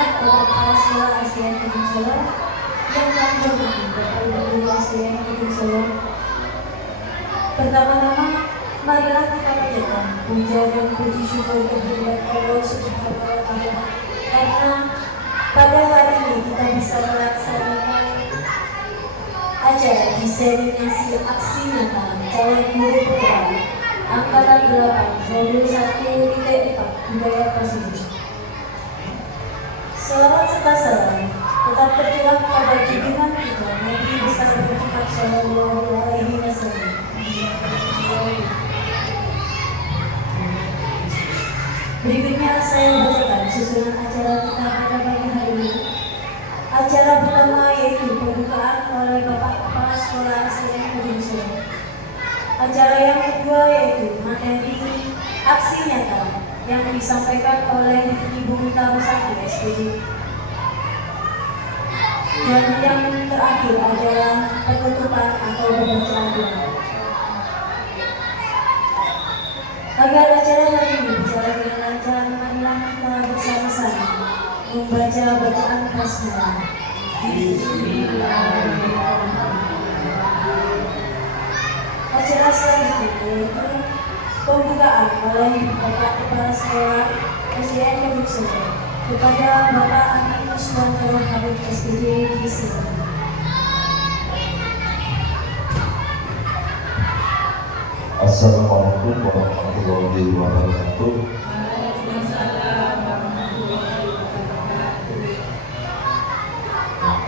semangat kepada Kepala Sekolah SDN Kedung Solo yang kami hormati Bapak Ibu Guru SDN Kedung Solo. Pertama-tama, marilah kita panjatkan puja dan puji syukur kehadirat Allah Subhanahu wa Ta'ala karena pada hari ini kita bisa melaksanakan acara diseminasi aksi nyata calon guru PKI Angkatan 8 Modul 1.4 Budaya Positif. Selamat serta salam tetap tercurah pada junjungan kita Nabi besar Muhammad Shallallahu Alaihi Wasallam. Berikutnya saya bacakan susunan acara kita pada pagi hari ini. Acara pertama yaitu pembukaan oleh Bapak Kepala Sekolah SDN Kedung Solo. Acara yang kedua yaitu materi aksi nyata yang disampaikan oleh Ibu Mita Rusaki SPD. Dan yang terakhir adalah penutupan atau pembacaan doa. Agar acara hari ini berjalan dengan lancar, marilah kita bersama-sama membaca bacaan basmalah. Acara selanjutnya yaitu pembukaan oleh Bapak Kepala Sekolah SDN Kedung Solo kepada Bapak Aminus Wantoro Habib SPD di sini. Assalamualaikum warahmatullahi wabarakatuh.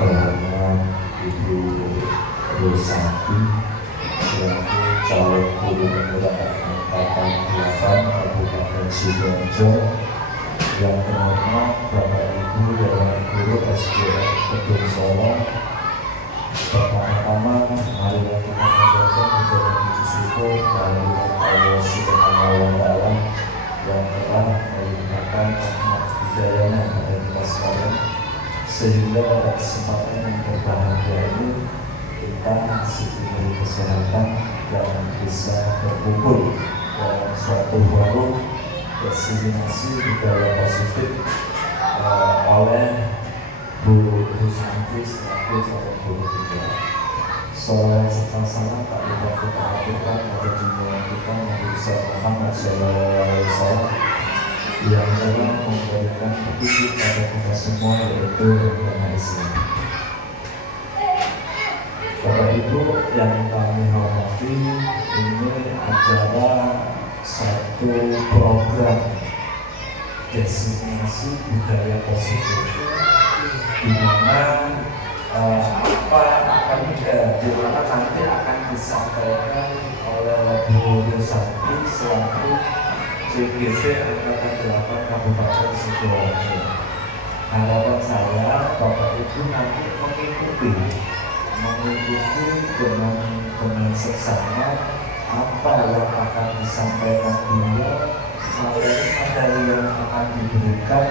Terhormat Ibu Rusaki selaku calon guru penggerak Angkatan 8 Kabupaten Sidoarjo, yang terhormat Bapak Ibu Dewan Guru SDN Kedung Solo. Pertama-tama marilah kita mengucapkan ucapan puji syukur kehadirat Allah Subhanahu wa Ta'ala yang telah melimpahkan rahmat hidayahnya kepada kita sekalian, sehingga pada kesempatan yang berbahagia ini kita masih diberi kesehatan dan bisa berkumpul dalam suatu forum diseminasi budaya positif oleh Bu Rusaki selaku calon guru kita. Soal serta salam tak lupa kita aturkan pada junjungan kita Nabi besar Muhammad SAW yang telah memberikan petunjuk pada kita semua, yaitu agama Islam. Bapak Ibu yang kami hormati, ini adalah satu program diseminasi budaya positif di mana di mana nanti akan disampaikan oleh Bu Rusaki selaku CGC Angkatan 8 Kabupaten Sidoarjo. Harapan saya Bapak Ibu nanti mengikuti dengan seksama apa yang akan disampaikan beliau, materi yang akan diberikan,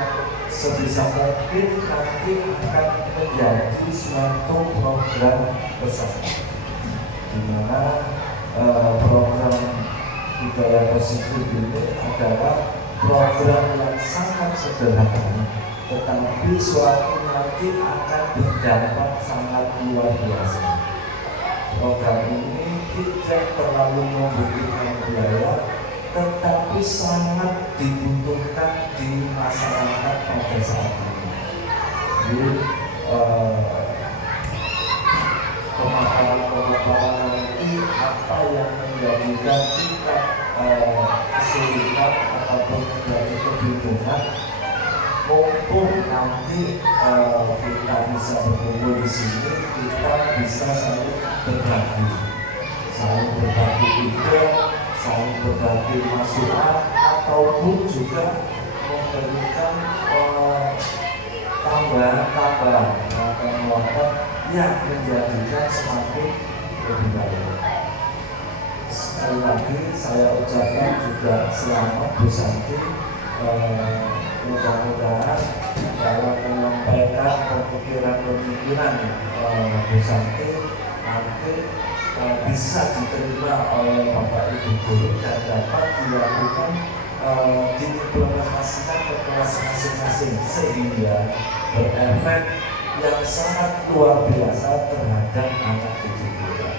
sebisa mungkin nanti akan menjadi suatu program bersama, di mana program budaya positif ini adalah program yang sangat sederhana, tetapi suatu nanti akan berdampak sangat luar biasa. Program ini tidak terlalu membutuhkan biaya, tetapi sangat dibutuhkan di masyarakat pada saat ini. Jadi pemaparan nanti apa yang menjadikan kita kesulitan ataupun menjadi kebingungan, mumpung nanti kita bisa berkumpul di sini, kita bisa saling berbagi ide, saling berbagi masukan, ataupun juga memberikan tambahan yang menjadikan semakin lebih baik. Sekali lagi saya ucapkan juga selamat Bu Santi. Mudah-mudahan dalam menyampaikan pemikiran Bu Santi nanti bisa diterima oleh Bapak Ibu Guru dan dapat dilakukan diimplementasikan ke kelas masing-masing sehingga berefek yang sangat luar biasa terhadap anak didik kita.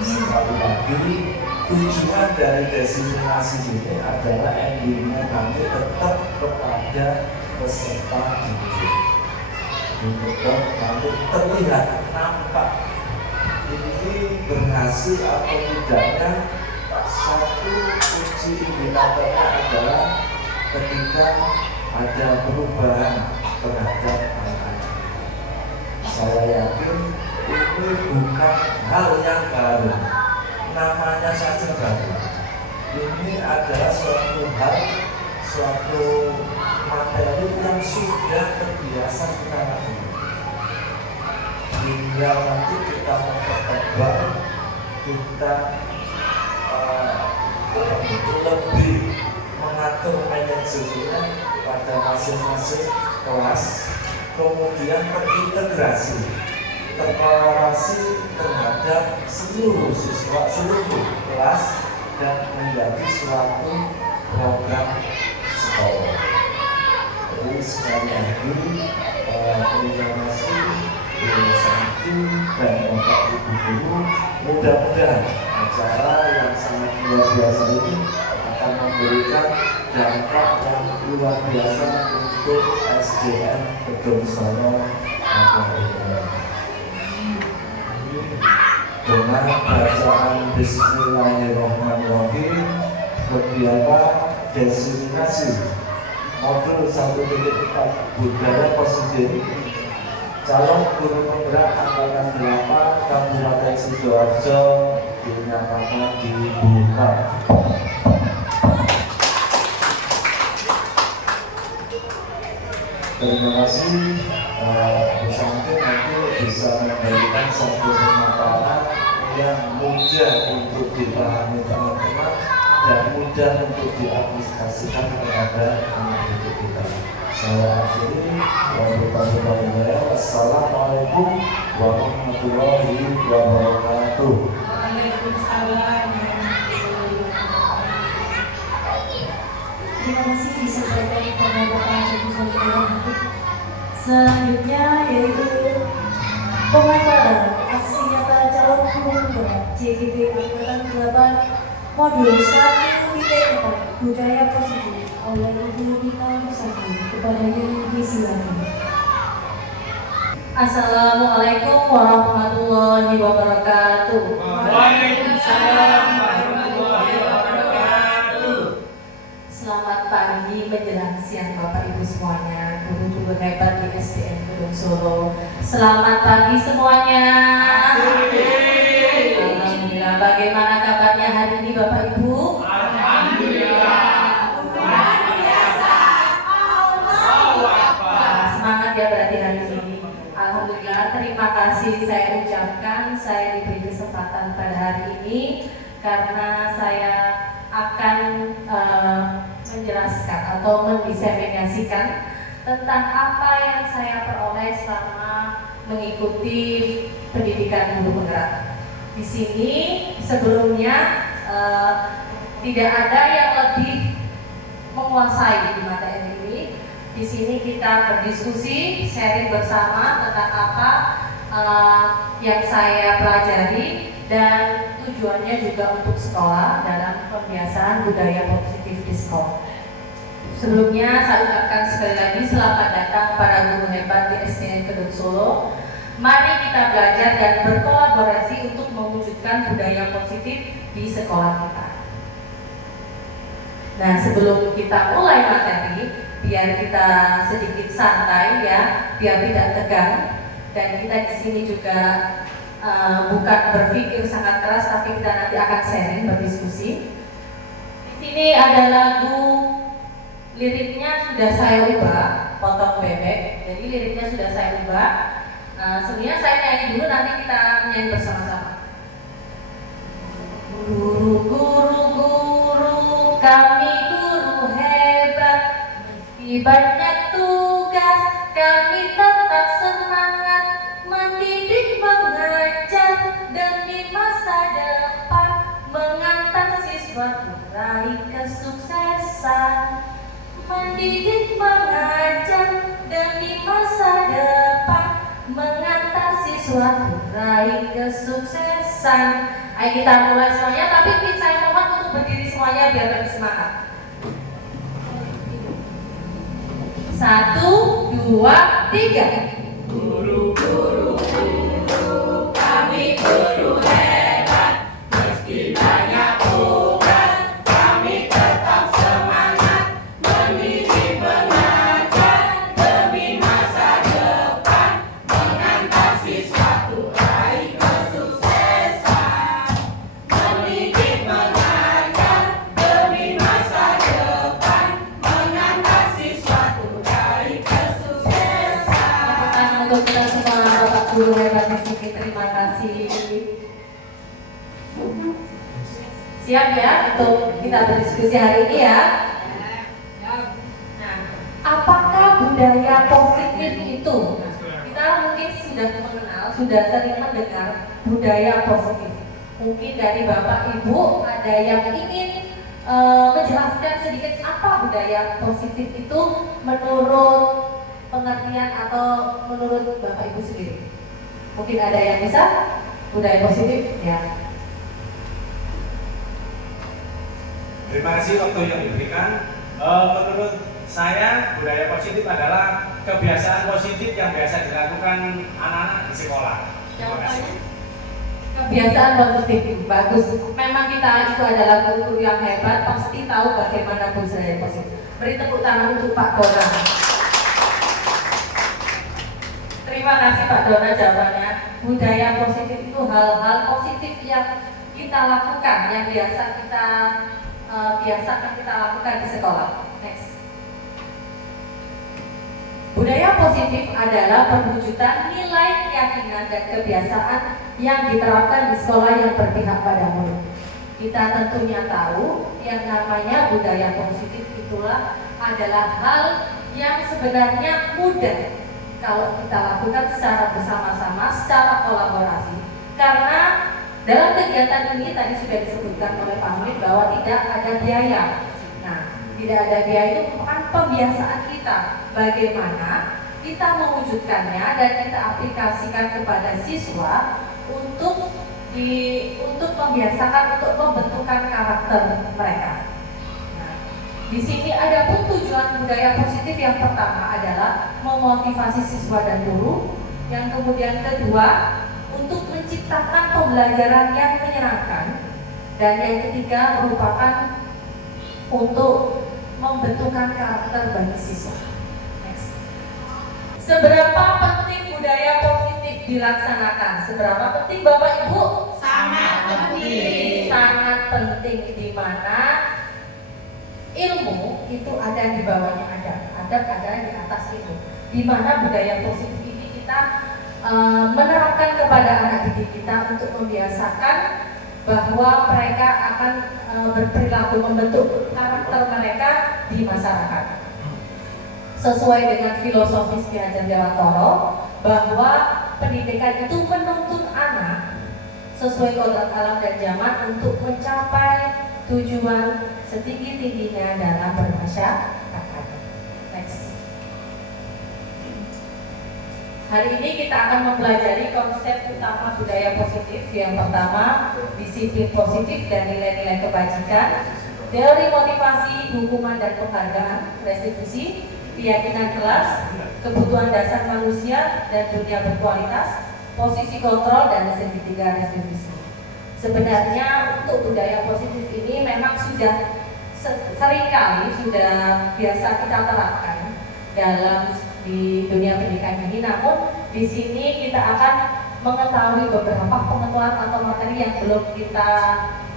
Sekali lagi, tujuan dari destinasi ini adalah endingnya nanti tetap kepada peserta didik. Untuk nanti terlihat nampak ini berhasil atau tidaknya. Satu kunci indikatornya adalah ketika ada perubahan terhadap anak-anak. Saya yakin ini bukan hal yang baru, namanya saja baru. Ini adalah suatu hal, suatu materi yang sudah terbiasa kita lakukan. Hingga nanti kita mempertebal, kita lebih mengatur manajemennya pada masing-masing kelas, kemudian terintegrasi, terkolaborasi terhadap seluruh siswa, seluruh kelas, dan menjadi suatu program sekolah. Jadi sekali lagi terima kasih Satu dan Bapak Ibu Guru, mudah-mudahan acara yang sangat luar biasa ini akan memberikan dampak yang luar biasa untuk SDN Gedung Solo dengan bacaan Bismillahirrahmanirrahim. Kegiatan destinasi modul 1.4 budaya positif calon guru penggerak angkatan 8 Kabupaten Sidoarjo dinyatakan dibuka. Terima kasih. Sampai nanti bisa memberikan satu pemaparan yang mudah untuk dipahami teman-teman dan mudah untuk diaplikasikan kepada anak didik kita. Saya akhiri. Wassalamualaikum warahmatullahi wabarakatuh. Waalaikumsalam. Terima kasih disampaikan kepada Bapak Ibu Saudara. Selanjutnya yaitu pemaparan aksi nyata calon guru penggerak JGB Angkatan 8 Modul 1.4 Budaya Positif oleh Ibu Dita Musadi. Kepada Ibu silakan. Assalamualaikum warahmatullahi wabarakatuh. Waalaikumsalam warahmatullahi wabarakatuh. Selamat pagi menjelang siang Bapak Ibu semuanya, guru-guru hebat di SDN Gedung Solo. Selamat pagi semuanya. Alhamdulillah. Bagaimana kabarnya hari ini Bapak Ibu? Alhamdulillah. Luar biasa. Semangat ya berarti hari ini. Alhamdulillah, terima kasih saya ucapkan saya diberi kesempatan pada hari ini karena saya akan menjelaskan atau mendiseminasikan tentang apa yang saya peroleh selama mengikuti pendidikan guru penggerak. Di sini sebelumnya tidak ada yang lebih menguasai di materi ini. Di sini kita berdiskusi, sharing bersama tentang apa yang saya pelajari dan tujuannya juga untuk sekolah dalam pembiasaan budaya positif di sekolah. Sebelumnya saya ucapkan sekali lagi selamat datang para guru hebat di SDN Gedung Solo. Mari kita belajar dan berkolaborasi untuk mewujudkan budaya positif di sekolah kita. Nah, sebelum kita mulai materi, biar kita sedikit santai ya, biar tidak tegang, dan kita di sini juga bukan berpikir sangat keras, tapi kita nanti akan sharing, berdiskusi. Di sini ada lagu, liriknya sudah saya ubah, potong bebek, jadi liriknya sudah saya ubah. Sebenarnya saya nyanyi dulu, nanti kita nyanyi bersama-sama. Guru, guru, guru, kami guru hebat, meski banyak tugas, kami tetap semangat mendidik, mengajar demi masa depan, mengantar siswa meraih kesuksesan. raih kesuksesan. Ayo kita mulai semuanya, tapi saya mohon untuk berdiri semuanya biar lebih semangat. 1, 2, 3. Guru-guru kami guru hebat, meski banyak tugas, kami tetap semangat mendidik mengajar demi masa depan, mengantar siswa raih kesuksesan. Mendidik mengajar demi masa depan, mengantar siswa raih kesuksesan. Untuk kita semua Bapak Guru hebat Mesti, terima kasih. Siap ya untuk kita berdiskusi hari ini ya. Nah, apakah budaya positif itu? Kita mungkin sudah mengenal, sudah sering mendengar budaya positif. Mungkin dari Bapak Ibu ada yang ingin menjelaskan sedikit apa budaya positif itu menurut pengertian atau menurut Bapak Ibu sendiri? Mungkin ada yang bisa budaya positif ya. Terima kasih waktu yang diberikan. Menurut saya budaya positif adalah kebiasaan positif yang biasa dilakukan anak-anak di sekolah. Terima kasih. Kebiasaan positif bagus. Memang kita itu adalah guru yang hebat, pasti tahu bagaimana budaya positif. Beri tepuk tangan untuk Pak Dona. Terima kasih Pak Dona jawabannya. Budaya positif itu hal-hal positif yang kita lakukan, yang biasa kita biasakan kita lakukan di sekolah. Next. Budaya positif adalah perwujudan nilai, keyakinan, dan kebiasaan yang diterapkan di sekolah yang berpihak pada murid. Kita tentunya tahu yang namanya budaya positif itulah adalah hal yang sebenarnya mudah kalau kita lakukan secara bersama-sama, secara kolaborasi. Karena dalam kegiatan ini tadi sudah disebutkan oleh Pak Hamid bahwa tidak ada biaya. Nah, tidak ada biaya itu merupakan pembiasaan kita. Bagaimana kita mewujudkannya dan kita aplikasikan kepada siswa untuk membiasakan untuk pembentukan karakter mereka. Nah, di sini ada pun tujuan budaya positif yang pertama adalah memotivasi siswa dan guru. Yang kemudian kedua untuk menciptakan pembelajaran yang menyenangkan, dan yang ketiga merupakan untuk membentukkan karakter bagi siswa. Next. Seberapa penting budaya positif dilaksanakan? Seberapa penting Bapak Ibu? Sangat penting. Sangat penting, di mana ilmu itu ada di bawahnya adab ada di atas ilmu. Di mana budaya positif ini kita menerapkan kepada anak didik kita untuk membiasakan bahwa mereka akan berperilaku membentuk karakter mereka di masyarakat. Sesuai dengan filosofis Ki Hajar Dewantoro bahwa pendidikan itu menuntun anak sesuai kodrat alam dan zaman untuk mencapai tujuan setinggi-tingginya dalam bermasyarakat. Next. Hari ini kita akan mempelajari konsep utama budaya positif. Yang pertama, disiplin positif dan nilai-nilai kebajikan, teori motivasi, hukuman dan penghargaan, restitusi, keyakinan kelas, kebutuhan dasar manusia dan dunia berkualitas, posisi kontrol, dan segitiga restitusi. Sebenarnya untuk budaya positif ini memang sudah seringkali sudah biasa kita terapkan dalam di dunia pendidikan ini, namun di sini kita akan mengetahui beberapa pengetahuan atau materi yang belum kita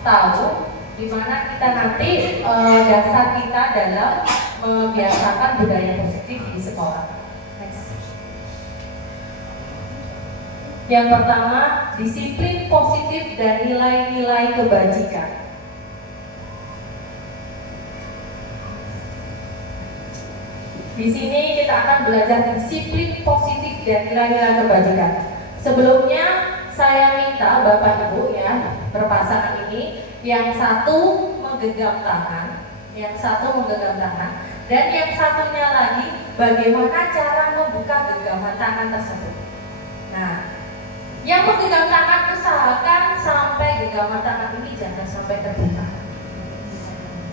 tahu, di mana kita nanti dasar kita dalam membiasakan budaya positif di sekolah. Next. Yang pertama, disiplin positif dan nilai-nilai kebajikan. Di sini kita akan belajar disiplin positif dan nilai-nilai kebajikan. Sebelumnya saya minta Bapak Ibu ya berpasangan ini, yang satu menggenggam tangan, dan yang satunya lagi bagaimana cara membuka genggaman tangan tersebut. Nah, Yang menggenggam tangan usahakan sampai genggaman tangan ini jangan sampai terbuka.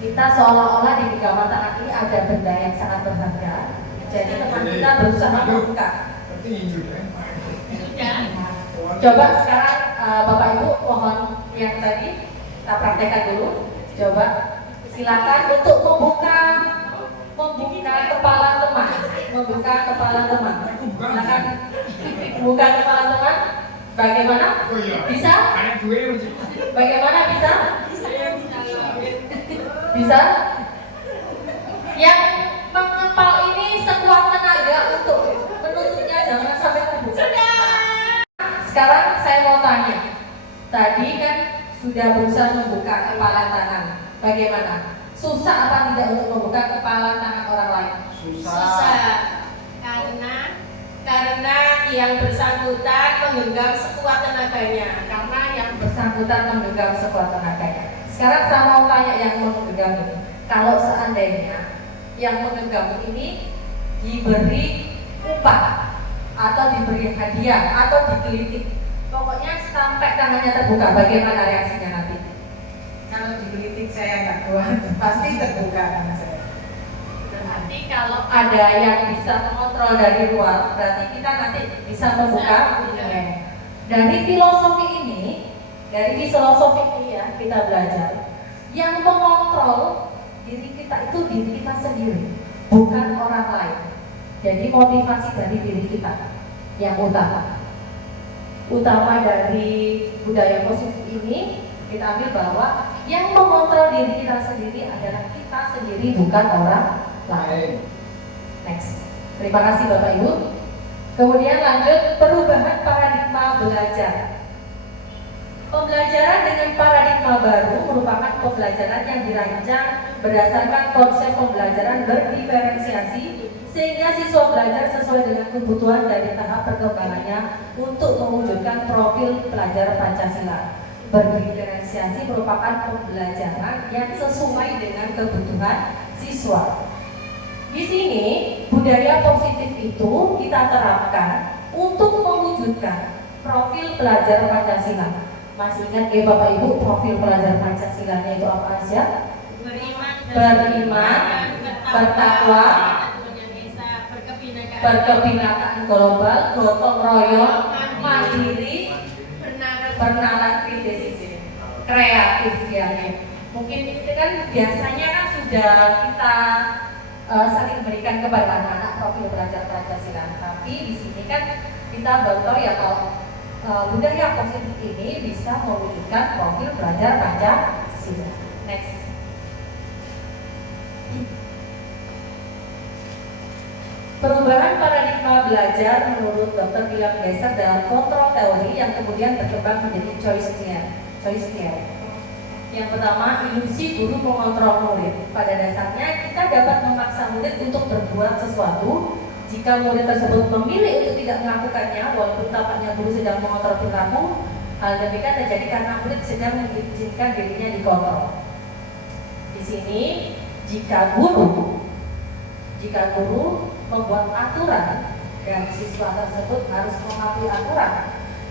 Kita seolah-olah di genggaman tangan ini ada benda yang sangat berharga. Jadi teman kita berusaha membuka. Coba sekarang Bapak Ibu mohon yang tadi kita praktekkan dulu. Coba silakan untuk membuka kepala teman, membuka kepala teman. Silakan buka kepala teman. Bagaimana? Bisa? Bagaimana bisa? Bisa? Yang mengepal ini sekuat tenaga untuk menutupnya jangan sampai terbuka. Sekarang saya mau tanya. Tadi kan sudah berusaha membuka kepala tangan. Bagaimana? Susah apa tidak untuk membuka kepala tangan orang lain? Susah. Karena yang bersangkutan menggenggam sekuat tenaganya. Karena yang bersangkutan menggenggam sekuat tenaganya. Sekarang saya mau tanya yang menggenggam ini. Kalau seandainya yang menggenggam ini diberi upah atau diberi hadiah atau digelitik, pokoknya sampai tangannya terbuka, bagaimana reaksinya nanti? Kalau digelitik saya nggak kuat, pasti terbuka tangan saya. Berarti kalau ada yang bisa mengontrol dari luar, berarti kita nanti bisa membuka. Dari filosofi ini ya kita belajar yang mengontrol diri kita itu diri kita sendiri, bukan orang lain. Jadi motivasi dari diri kita yang utama dari budaya positif ini kita ambil bahwa yang mengontrol diri kita sendiri adalah kita sendiri, bukan orang lain. Next. Terima kasih Bapak Ibu. Kemudian lanjut perubahan paradigma belajar. Pembelajaran dengan paradigma baru merupakan pembelajaran yang dirancang berdasarkan konsep pembelajaran berdiferensiasi sehingga siswa belajar sesuai dengan kebutuhan dari tahap perkembangannya untuk mewujudkan profil pelajar Pancasila. Berdiferensiasi merupakan pembelajaran yang sesuai dengan kebutuhan siswa. Di sini budaya positif itu kita terapkan untuk mewujudkan profil pelajar Pancasila. Masih ingat ya Bapak Ibu profil pelajar Pancasilanya itu apa aja? Beriman, bertakwa, berkebinekaan global, gotong royong, mandiri, bernalar kritis, kreatif ya. Mungkin itu kan biasanya kan sudah kita saling berikan kepada anak-anak profil pelajar Pancasila. Tapi di sini kan kita baru tahu ya kalau budaya positif ini bisa mewujudkan profil pelajar Pancasila. Next. Perubahan paradigma belajar menurut Dr. William Geiser dalam kontrol teori yang kemudian berkembang menjadi choice theory. Yang pertama, ilusi guru mengontrol murid. Pada dasarnya kita dapat memaksa murid untuk berbuat sesuatu. Jika murid tersebut memilih untuk tidak melakukannya, walaupun tampaknya guru sedang mengontrol perilaku, hal demikian terjadi karena murid sedang mengizinkan dirinya dikontrol. Di sini, jika guru membuat aturan dan siswa tersebut harus mematuhi aturan,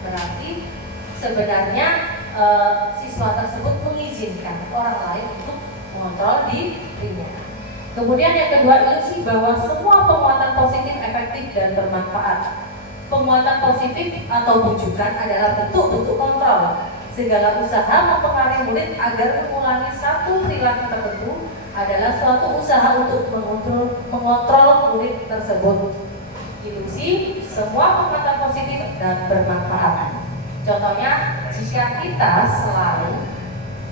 berarti sebenarnya siswa tersebut mengizinkan orang lain untuk mengontrol dirinya. Kemudian yang kedua, ilusi bahwa semua penguatan positif efektif dan bermanfaat. Penguatan positif atau bujukan adalah bentuk-bentuk kontrol. Segala usaha mempengaruhi murid agar mengulangi satu perilaku tertentu adalah suatu usaha untuk mengontrol murid tersebut. Ilusi, semua penguatan positif dan bermanfaat. Contohnya, jika kita selalu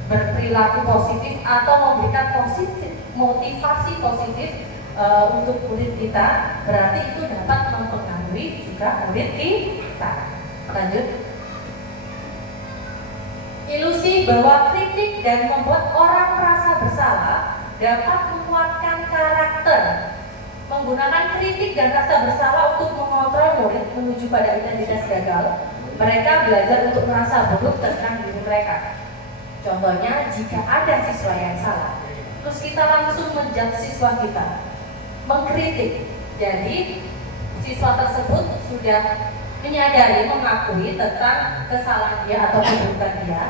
berperilaku positif atau memberikan motivasi positif untuk murid kita, berarti itu dapat mempengaruhi juga murid kita. Lanjut. Ilusi bahwa kritik dan membuat orang merasa bersalah dapat menguatkan karakter. Menggunakan kritik dan rasa bersalah untuk mengontrol murid menuju pada identitas gagal, mereka belajar untuk merasa buruk tentang diri mereka. Contohnya, jika ada siswa yang salah, terus kita langsung menjudge siswa kita, mengkritik. Jadi siswa tersebut sudah menyadari, mengakui tentang kesalahan dia atau keburukan dia.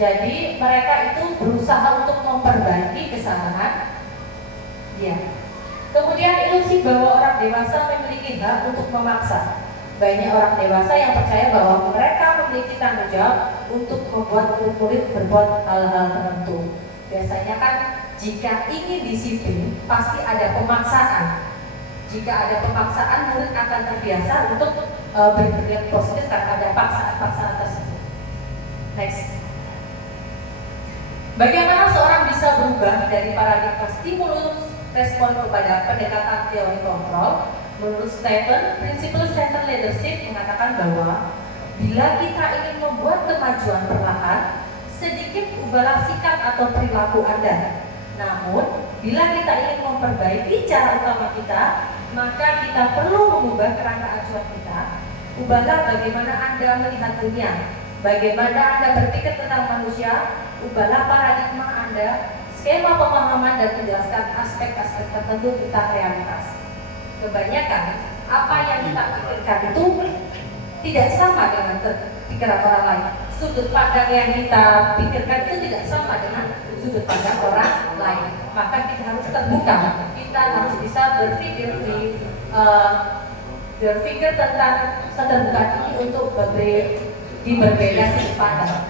Jadi mereka itu berusaha untuk memperbaiki kesalahan dia. Kemudian ilusi bahwa orang dewasa memiliki hak untuk memaksa. Banyak orang dewasa yang percaya bahwa mereka memiliki tanggung jawab untuk membuat murid berbuat hal-hal tertentu. Biasanya kan jika ingin disiplin pasti ada pemaksaan. Jika ada pemaksaan, murid akan terbiasa untuk berperilaku positif karena ada paksaan-paksaan tersebut. Next. Bagaimana seorang bisa berubah dari paradigma stimulus respon kepada pendekatan teori kontrol? Menurut Stephen, prinsipal center leadership mengatakan bahwa bila kita ingin membuat kemajuan perlahan, sedikit ubahlah sikap atau perilaku Anda. Namun, bila kita ingin memperbaiki cara utama kita, maka kita perlu mengubah kerangka acuan kita. Ubahlah bagaimana Anda melihat dunia, bagaimana Anda berpikir tentang manusia. Ubahlah paradigma Anda, skema pemahaman dan menjelaskan aspek-aspek tertentu tentang realitas. Kebanyakan apa yang kita pikirkan itu tidak sama dengan pikiran orang lain. Sudut pandang yang kita pikirkan itu tidak sama dengan sudut pandang orang lain. Maka kita harus terbuka. Kita harus bisa berpikir tentang keterbukaan ini untuk berbeda sudut pandang.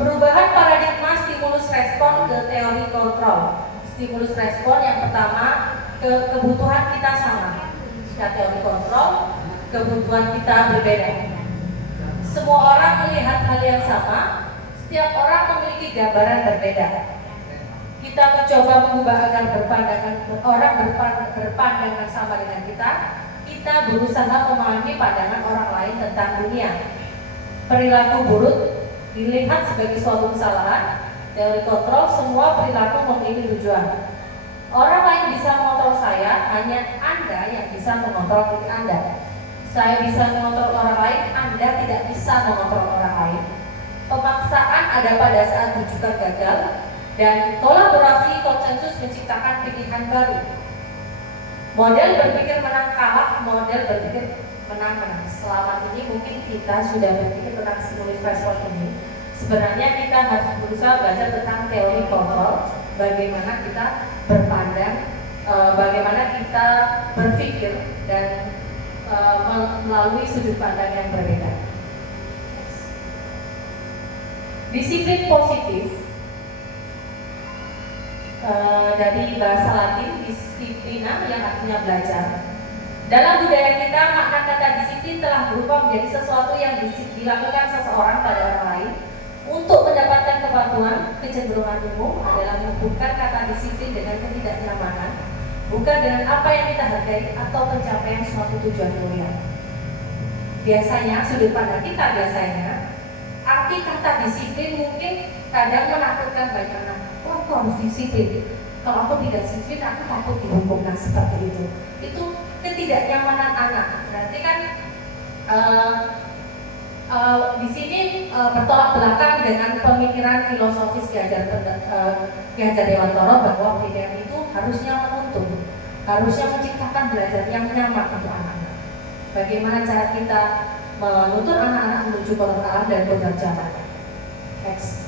Perubahan paradigma stimulus respon ke teori kontrol. Stimulus respon yang pertama, kebutuhan kita sama. Jika teori kontrol, kebutuhan kita berbeda. Semua orang melihat hal yang sama, setiap orang memiliki gambaran berbeda. Kita mencoba mengubah agar orang berpandangan sama dengan kita. Kita berusaha memahami pandangan orang lain tentang dunia. Perilaku buruk dilihat sebagai suatu kesalahan. Teori kontrol, semua perilaku memiliki tujuan. Orang lain bisa mengontrol saya, hanya Anda yang bisa mengontrol diri Anda. Saya bisa mengontrol orang lain, Anda tidak bisa mengontrol orang lain. Pemaksaan ada pada saat rujukan gagal, dan kolaborasi konsensus menciptakan pilihan baru. Model berpikir menang kalah, model berpikir menang-menang. Selama ini mungkin kita sudah berpikir tentang stimulus respon ini. Sebenarnya kita harus berusaha belajar tentang teori kontrol, bagaimana kita berpandang, bagaimana kita berpikir dan melalui sudut pandang yang berbeda. Disiplin positif dari bahasa Latin disiplina yang artinya belajar. Dalam budaya kita, makna kata disiplin telah berubah menjadi sesuatu yang dilakukan seseorang pada orang lain. Untuk mendapatkan kepatuhan, kecenderungan umum adalah menghubungkan kata disiplin dengan ketidaknyamanan, bukan dengan apa yang kita hargai atau pencapaian suatu tujuan mulia. Biasanya, sudut pandang kita arti kata disiplin mungkin kadang menakutkan banyak anak. Oh, aku harus disiplin. Kalau aku tidak disiplin, aku takut dihukum. Nah, seperti itu. Itu ketidaknyamanan anak. Berarti kan di sini bertolak belakang dengan pemikiran filosofis Ki Hajar Dewantara bahwa pendidikan itu harusnya menuntun, harusnya menciptakan belajar yang nyaman untuk anak-anak. Bagaimana cara kita menuntun anak-anak menuju kolam alam dan kodrat zaman? Next.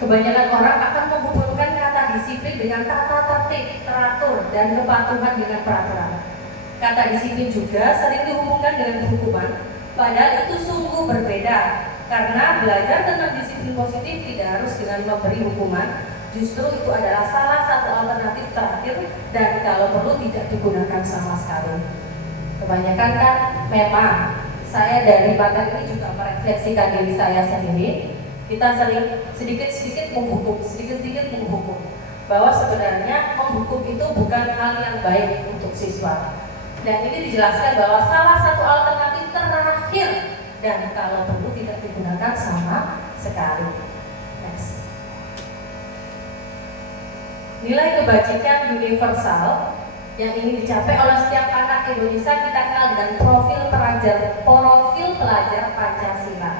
Kebanyakan orang akan menghubungkan kata disiplin dengan kata tertib, teratur, dan kepatuhan dengan peraturan. Kata disiplin juga sering dihubungkan dengan hukuman, padahal itu sungguh berbeda. Karena belajar tentang disiplin positif tidak harus dengan memberi hukuman, justru itu adalah salah satu alternatif terakhir dan kalau perlu tidak digunakan sama sekali. Kebanyakan kan memang saya dari materi ini juga merefleksikan diri saya sendiri. Kita sering sedikit-sedikit menghukum, bahwa sebenarnya menghukum itu bukan hal yang baik untuk siswa. Dan ini dijelaskan bahwa salah satu alternatif terakhir dan kalau perlu tidak digunakan sama sekali. Next. Nilai kebajikan universal yang ingin dicapai oleh setiap anak Indonesia kita kenal dengan profil pelajar Pancasila.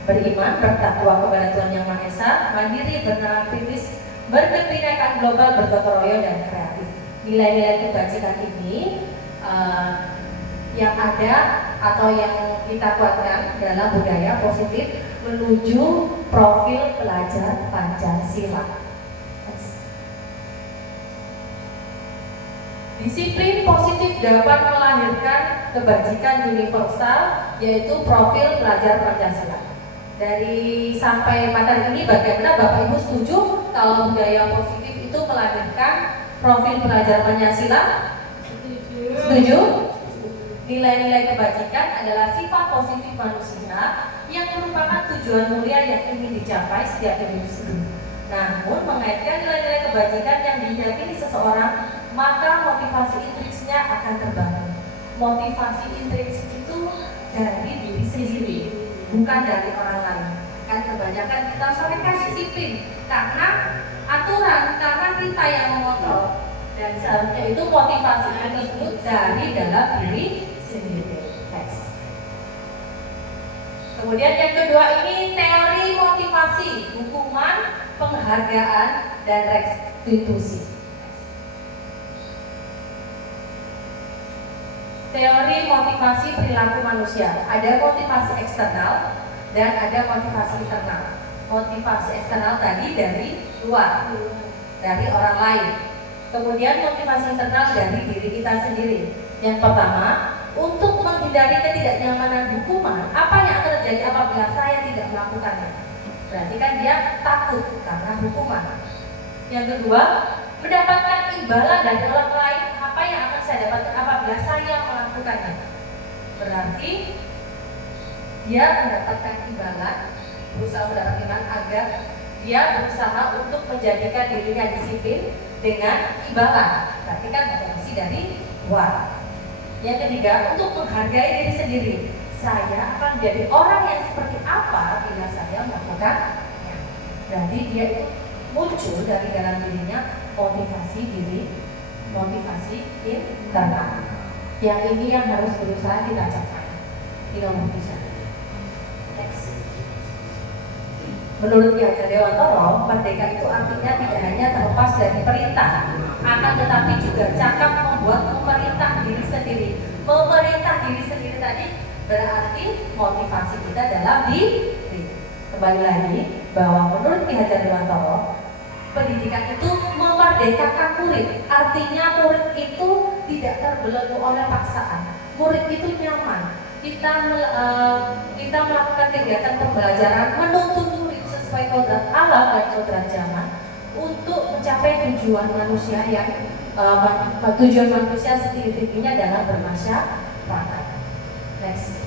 Beriman, bertakwa kepada Tuhan Yang Maha Esa, mandiri, bernalar kritis, berkebinekaan global, bergotong royong dan kreatif. nilai-nilai kebajikan ini yang ada atau yang kita kuatkan dalam budaya positif menuju profil pelajar Pancasila. Disiplin positif dapat melahirkan kebajikan universal, yaitu profil pelajar Pancasila. Dari sampai materi ini, bagaimana Bapak Ibu setuju kalau budaya positif itu melahirkan profil pelajar Pancasila? Setuju? Nilai-nilai kebajikan adalah sifat positif manusia yang merupakan tujuan mulia yang ingin dicapai setiap individu. Namun, mengaitkan nilai-nilai kebajikan yang diyakini seseorang, maka motivasi intrinsiknya akan terbangun. Motivasi intrinsik itu dari diri sendiri, bukan dari orang lain. Kan kebanyakan kita mereka disiplin karena aturan, karena kita yang mengontrol, dan seharusnya itu motivasi tersebut dari dalam diri sendiri. Next. Kemudian yang kedua ini teori motivasi, hukuman, penghargaan, dan restitusi. Teori motivasi perilaku manusia. Ada motivasi eksternal dan ada motivasi internal. Motivasi eksternal tadi dari luar, dari orang lain. Kemudian motivasi internal dari diri kita sendiri. Yang pertama, untuk menghindari ketidaknyamanan hukuman, apa yang akan terjadi apabila saya tidak melakukannya? Berarti kan dia takut karena hukuman. Yang kedua, mendapatkan imbalan dari orang lain, apa yang akan saya dapatkan apabila saya melakukannya? Berarti dia mendapatkan imbalan, berusaha mendapatkan imbalan agar dia berusaha untuk menjadikan dirinya disiplin dengan imbalan. Berarti kan motivasi dari luar. Yang ketiga, untuk menghargai diri sendiri. Saya akan menjadi orang yang seperti apa bila saya melakukannya. Berarti dia itu muncul dari dalam dirinya motivasi diri, motivasi internal. Yang ini yang harus berusaha kita capai di nomor 3. Next. Menurut Ki Hajar Dewantoro, merdeka itu artinya tidak hanya terlepas dari perintah, akan tetapi juga cakap membuat memerintah diri sendiri. Memerintah diri sendiri tadi berarti motivasi kita dalam diri. Kembali lagi bahwa menurut Ki Hajar Dewantoro, pendidikan itu memerdekakan murid. Artinya murid itu tidak terbelenggu oleh paksaan. Murid itu nyaman. Kita melakukan kegiatan pembelajaran menuntun murid sesuai kodrat alam dan kodrat zaman untuk mencapai tujuan manusia yang tujuan manusia setinggi-tingginya dalam bermasyarakat. Next.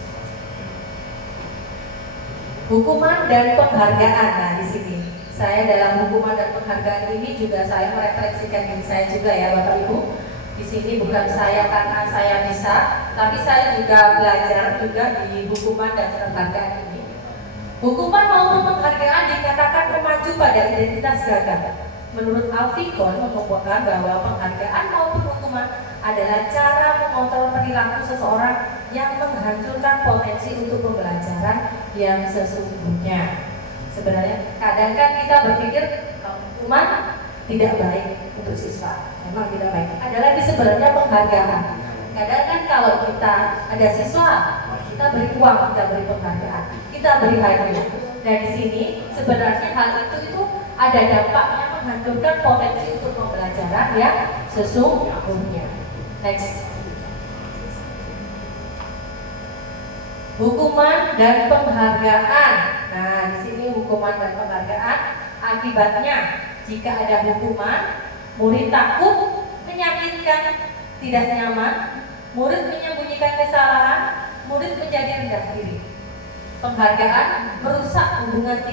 Hukuman dan penghargaan. Nah, di sini saya dalam hukuman dan penghargaan ini juga saya merefleksikan diri saya juga ya Bapak Ibu. Di sini bukan saya karena saya bisa, tapi saya juga belajar juga di hukuman dan penghargaan ini. Hukuman maupun penghargaan dikatakan memacu pada identitas gagah. Menurut Alfikon mengumpulkan bahwa penghargaan maupun hukuman adalah cara mengontrol perilaku seseorang yang menghancurkan potensi untuk pembelajaran yang sesungguhnya. Sebenarnya kadang kan kita berpikir hukuman tidak baik untuk siswa, memang tidak baik. Ada lagi sebenarnya penghargaan. Kadang kan kalau kita ada siswa, kita beri uang, kita beri penghargaan, kita beri hadiah. Dan di sini sebenarnya hal itu ada dampaknya menghancurkan potensi untuk pembelajaran yang sesungguhnya. Next. Hukuman dan penghargaan. Nah, di sini hukuman dan penghargaan akibatnya jika ada hukuman, murid takut, menyakitkan, tidak nyaman, murid menyembunyikan kesalahan, murid menjadi rendah diri. Penghargaan merusak hubungan,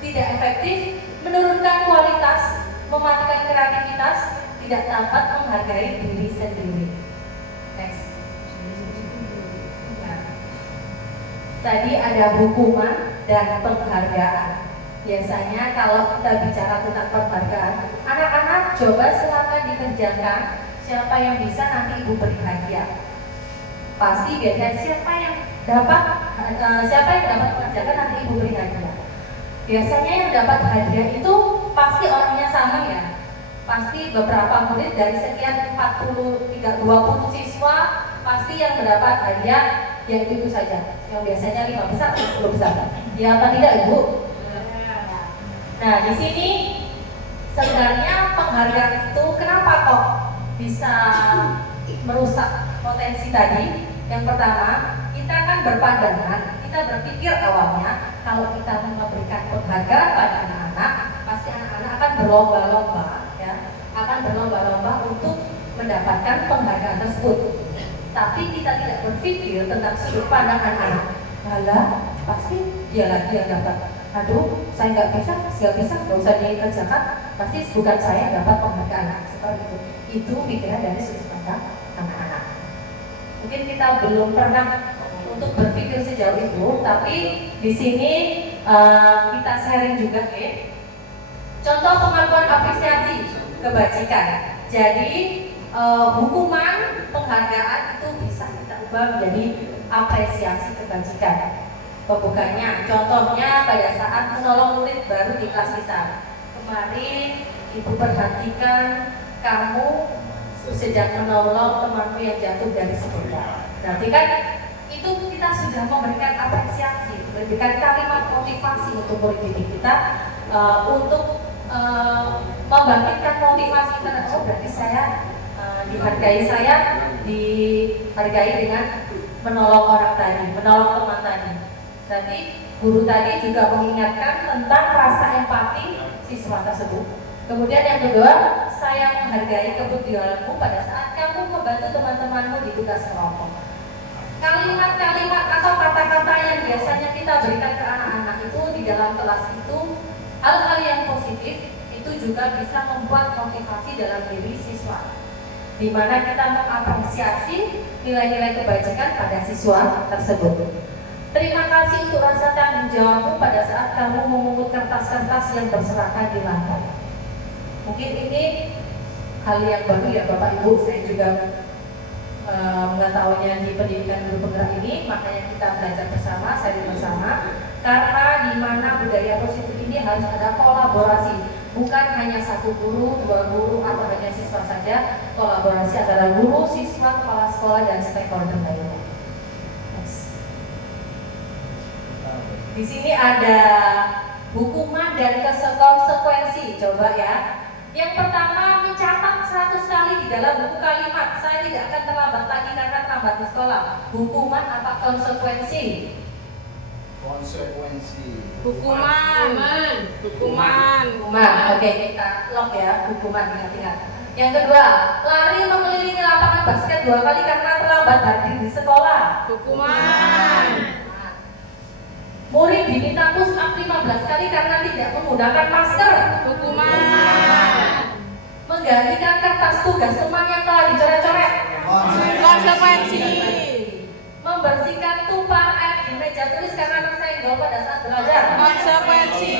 tidak efektif, menurunkan kualitas, mematikan kreativitas, tidak dapat menghargai diri sendiri. Next. Nah, tadi ada hukuman dan penghargaan. Biasanya kalau kita bicara tentang penghargaan, anak-anak coba silakan dikerjakan. Siapa yang bisa nanti ibu beri hadiah. Pasti biasanya siapa yang dapat mengerjakan nanti ibu beri hadiah. Biasanya yang dapat hadiah itu pasti orangnya sama ya. pasti beberapa murid dari sekian 20 siswa pasti yang mendapat hadiah yang itu saja, yang biasanya 5 besar atau 10 besar. Ya apa tidak Ibu? Nah di sini sebenarnya penghargaan itu kenapa kok bisa merusak potensi tadi? Yang pertama, kita kan berpandangan, kita berpikir awalnya kalau kita memberikan penghargaan pada anak-anak, pasti anak-anak akan berlomba-lomba, ya, akan berlomba-lomba untuk mendapatkan penghargaan tersebut. Tapi kita tidak berpikir tentang sudut pandang anak-anak. Malah pasti dia lagi yang dapat. Aduh, saya nggak bisa, nggak usah dikerjakan. Pasti bukan saya yang dapat penghargaan seperti itu. Itu pikiran dari sudut pandang anak-anak. Mungkin kita belum pernah untuk berpikir sejauh itu, tapi di sini kita sharing juga, contoh pengakuan apresiasi kebajikan. Jadi hukuman penghargaan itu bisa kita ubah menjadi apresiasi kebajikan. Pembukanya, contohnya pada saat menolong murid baru di kelas kita. Kemarin Ibu perhatikan kamu sedang menolong temanmu yang jatuh dari sepeda. Berarti kan itu kita sudah memberikan apresiasi, memberikan kalimat motivasi untuk murid didik kita untuk membangkitkan motivasi karena oh berarti saya dihargai dengan menolong orang tadi, menolong teman tadi. Berarti guru tadi juga mengingatkan tentang rasa empati siswa tersebut. Kemudian yang kedua, saya menghargai kepedulianmu pada saat kamu membantu teman-temanmu di tugas kelompok. Kalimat-kalimat atau kata-kata yang biasanya kita berikan ke anak-anak itu di dalam kelas itu, hal-hal yang positif itu juga bisa membuat motivasi dalam diri siswa, di mana kita mengapresiasi nilai-nilai kebajikan pada siswa tersebut. Terima kasih untuk rasa tanggung jawabmu pada saat kamu memungut kertas-kertas yang berserakan di lantai. Mungkin ini hal yang baru ya Bapak Ibu, saya juga mengetahuinya di pendidikan guru penggerak ini, makanya kita belajar bersama, sharing bersama. Karena di mana budaya positif ini harus ada kolaborasi, bukan hanya satu guru, dua guru, atau hanya siswa saja. Kolaborasi antara guru, siswa, kepala sekolah, dan stakeholder lainnya. Di sini ada hukuman dan konsekuensi. Coba ya. Yang pertama, mencatat 100 kali di dalam buku kalimat. Saya tidak akan terlambat lagi karena terlambat di sekolah. Hukuman apa konsekuensi? Konsekuensi. Hukuman. Oke, kita lock ya. Hukuman, ingat-ingat. Yang kedua, lari mengelilingi lapangan basket 2 kali karena terlambat hadir di sekolah. Hukuman. Murid diminta push up 15 kali karena tidak menggunakan masker. Hukuman. Menggantikan kertas tugas teman yang telah dicoret-coret. Konsekuensi. Membersihkan tumpahan air di meja tulis karena tersenggol pada saat belajar. Konsekuensi.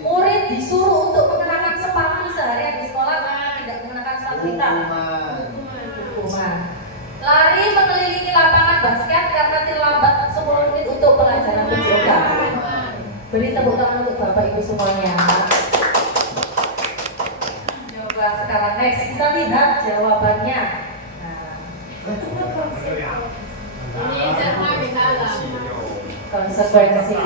Murid disuruh untuk mengenakan sepatu seharian di sekolah karena tidak mengenakan sepatu hitam. Hukuman. Lari mengelilingi lapangan basket karena terlambat 10 menit untuk pelajaran beryoga. Beri tepuk tangan untuk Bapak Ibu semuanya. Coba sekarang next kita lihat jawabannya. Konsekuensi.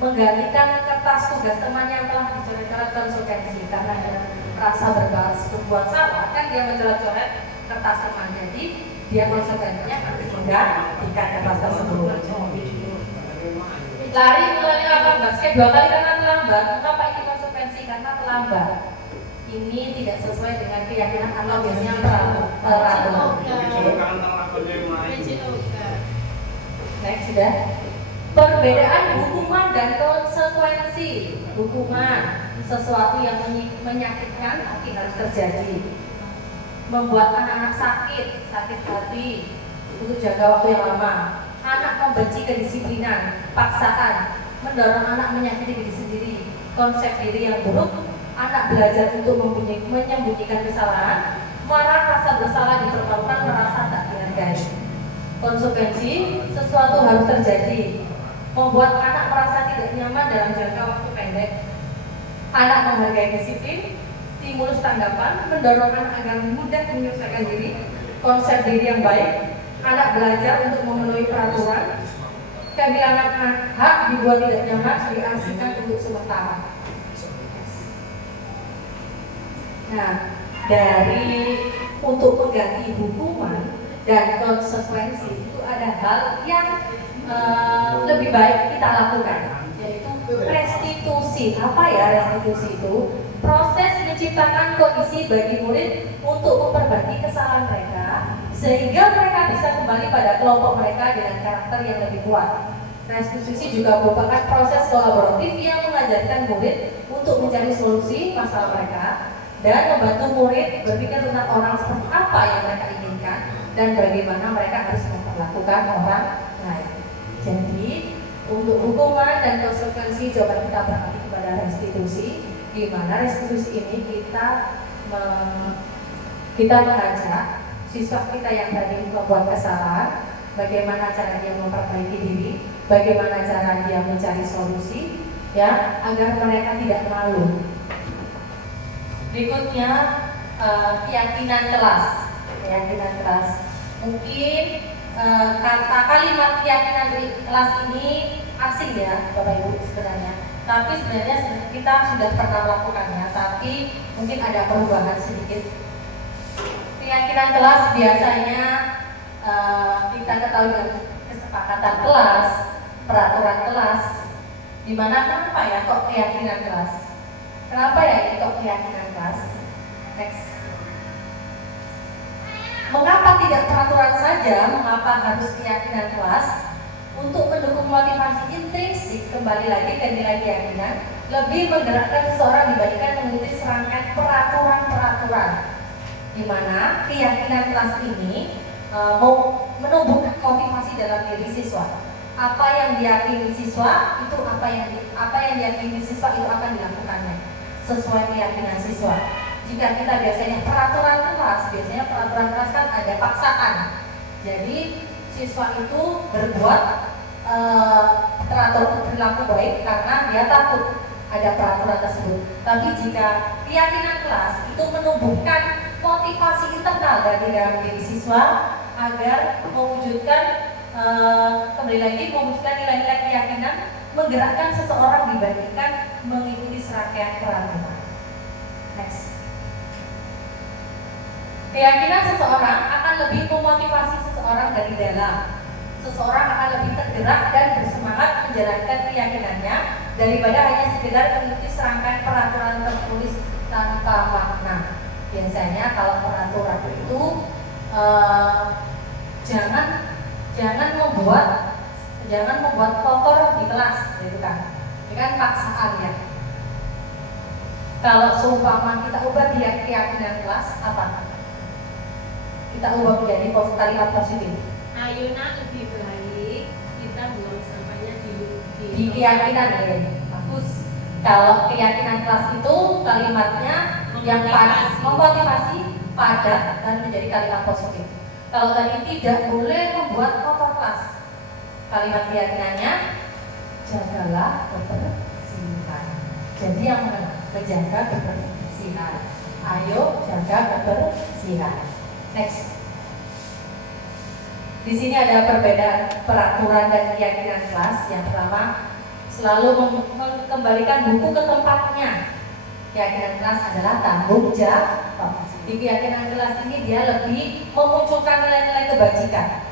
Menggantikan kertas tugas teman yang telah dicoret-coret konsekuensi karena ada rasa berbalas berbuat salah kan dia mencoret-coret kertas teman, jadi dia konsekuensinya harus menggantikan kertas tersebut. Lari melalui lapangan basket 2 kali karena terlambat. Kenapa ini konsekuensi? Karena terlambat. Ini tidak sesuai dengan keyakinan atau biasanya peraturan. Next sudah. Perbedaan hukuman dan konsekuensi. Hukuman sesuatu yang menyakitkan tapi harus terjadi. Membuat anak-anak sakit hati untuk jangka waktu yang lama. Anak membenci kedisiplinan, paksaan, mendorong anak menyakiti diri sendiri, konsep diri yang buruk, anak belajar untuk menyembunyikan kesalahan, marah, rasa bersalah dipertaruhkan, merasa tak dihargai. Konsekuensi, sesuatu harus terjadi, membuat anak merasa tidak nyaman dalam jangka waktu pendek. Anak menghargai disiplin, stimulus tanggapan, mendorong anak agar mudah menyelesaikan diri, konsep diri yang baik, anak belajar untuk memenuhi peraturan, kehilangan hak dibuat tidak nyaman, diasingkan untuk sementara. Nah, dari untuk mengganti hukuman dan konsekuensi itu ada hal yang lebih baik kita lakukan, yaitu restitusi. Apa ya restitusi itu? Proses menciptakan kondisi bagi murid untuk memperbaiki kesalahan mereka sehingga mereka bisa kembali pada kelompok mereka dengan karakter yang lebih kuat. Restitusi juga merupakan proses kolaboratif yang mengajarkan murid untuk mencari solusi masalah mereka dan membantu murid berpikir tentang orang seperti apa yang mereka inginkan dan bagaimana mereka harus memperlakukan orang lain. Jadi untuk hukuman dan konsekuensi coba kita berarti kepada restitusi, di mana restitusi ini kita mengajak siswa kita yang tadi membuat kesalahan, bagaimana cara dia memperbaiki diri, bagaimana cara dia mencari solusi, ya, agar mereka tidak malu. Berikutnya keyakinan kelas. Keyakinan kelas. Mungkin kata kalimat keyakinan kelas ini asing ya, Bapak Ibu sebenarnya. Tapi sebenarnya kita sudah pernah melakukannya, tapi mungkin ada perubahan sedikit. Keyakinan kelas biasanya kita ketahui dengan kesepakatan kelas, peraturan kelas. Dimana kenapa ya kok keyakinan kelas? Kenapa ya ini kok keyakinan kelas? Next. Mengapa tidak peraturan saja? Mengapa harus keyakinan kelas? Untuk mendukung motivasi intrinsik, kembali lagi ke nilai keyakinan, lebih menggerakkan seseorang dibandingkan mengikuti serangkaian peraturan-peraturan. Di mana keyakinan kelas ini mau menumbuhkan motivasi dalam diri siswa. Apa yang diyakini siswa itu apa yang diyakini siswa itu akan dilakukannya sesuai keyakinan siswa. Jika kita biasanya peraturan kelas kan ada paksaan. Jadi siswa itu berbuat teratur perilaku baik karena dia takut ada peraturan tersebut. Tapi jika keyakinan kelas itu menumbuhkan motivasi internal dari dalam diri siswa agar mewujudkan kembali lagi mewujudkan nilai-nilai keyakinan, menggerakkan seseorang dibandingkan mengikuti serangkaian peraturan. Next. Keyakinan seseorang akan lebih memotivasi seseorang dari dalam. Seseorang akan lebih tergerak dan bersemangat menjalankan keyakinannya daripada hanya sekedar mengikuti serangkaian peraturan tertulis tanpa makna. Biasanya kalau peraturan itu jangan membuat kotor di kelas, gitu kan? Ini kan paksaan ya. Kalau seumpama kita ubah dia keyakinan kelas apa? Kita ubah menjadi kalimat positif. Ayo nak lebih baik kita buang sampahnya Di keyakinan ya, bagus. Kalau keyakinan kelas itu kalimatnya yang padat, memotivasi, padat dan menjadi kalimat positif. Kalau tadi tidak boleh membuat kotor kelas, kalimat keyakinannya jagalah kebersihan. Jadi yang menjaga kebersihan. Ayo jaga kebersihan. Next. Di sini ada perbedaan peraturan dan keyakinan kelas. Yang pertama, selalu mengembalikan buku ke tempatnya. Keyakinan kelas adalah tanggung jawab. Di keyakinan kelas ini dia lebih memunculkan nilai-nilai kebajikan.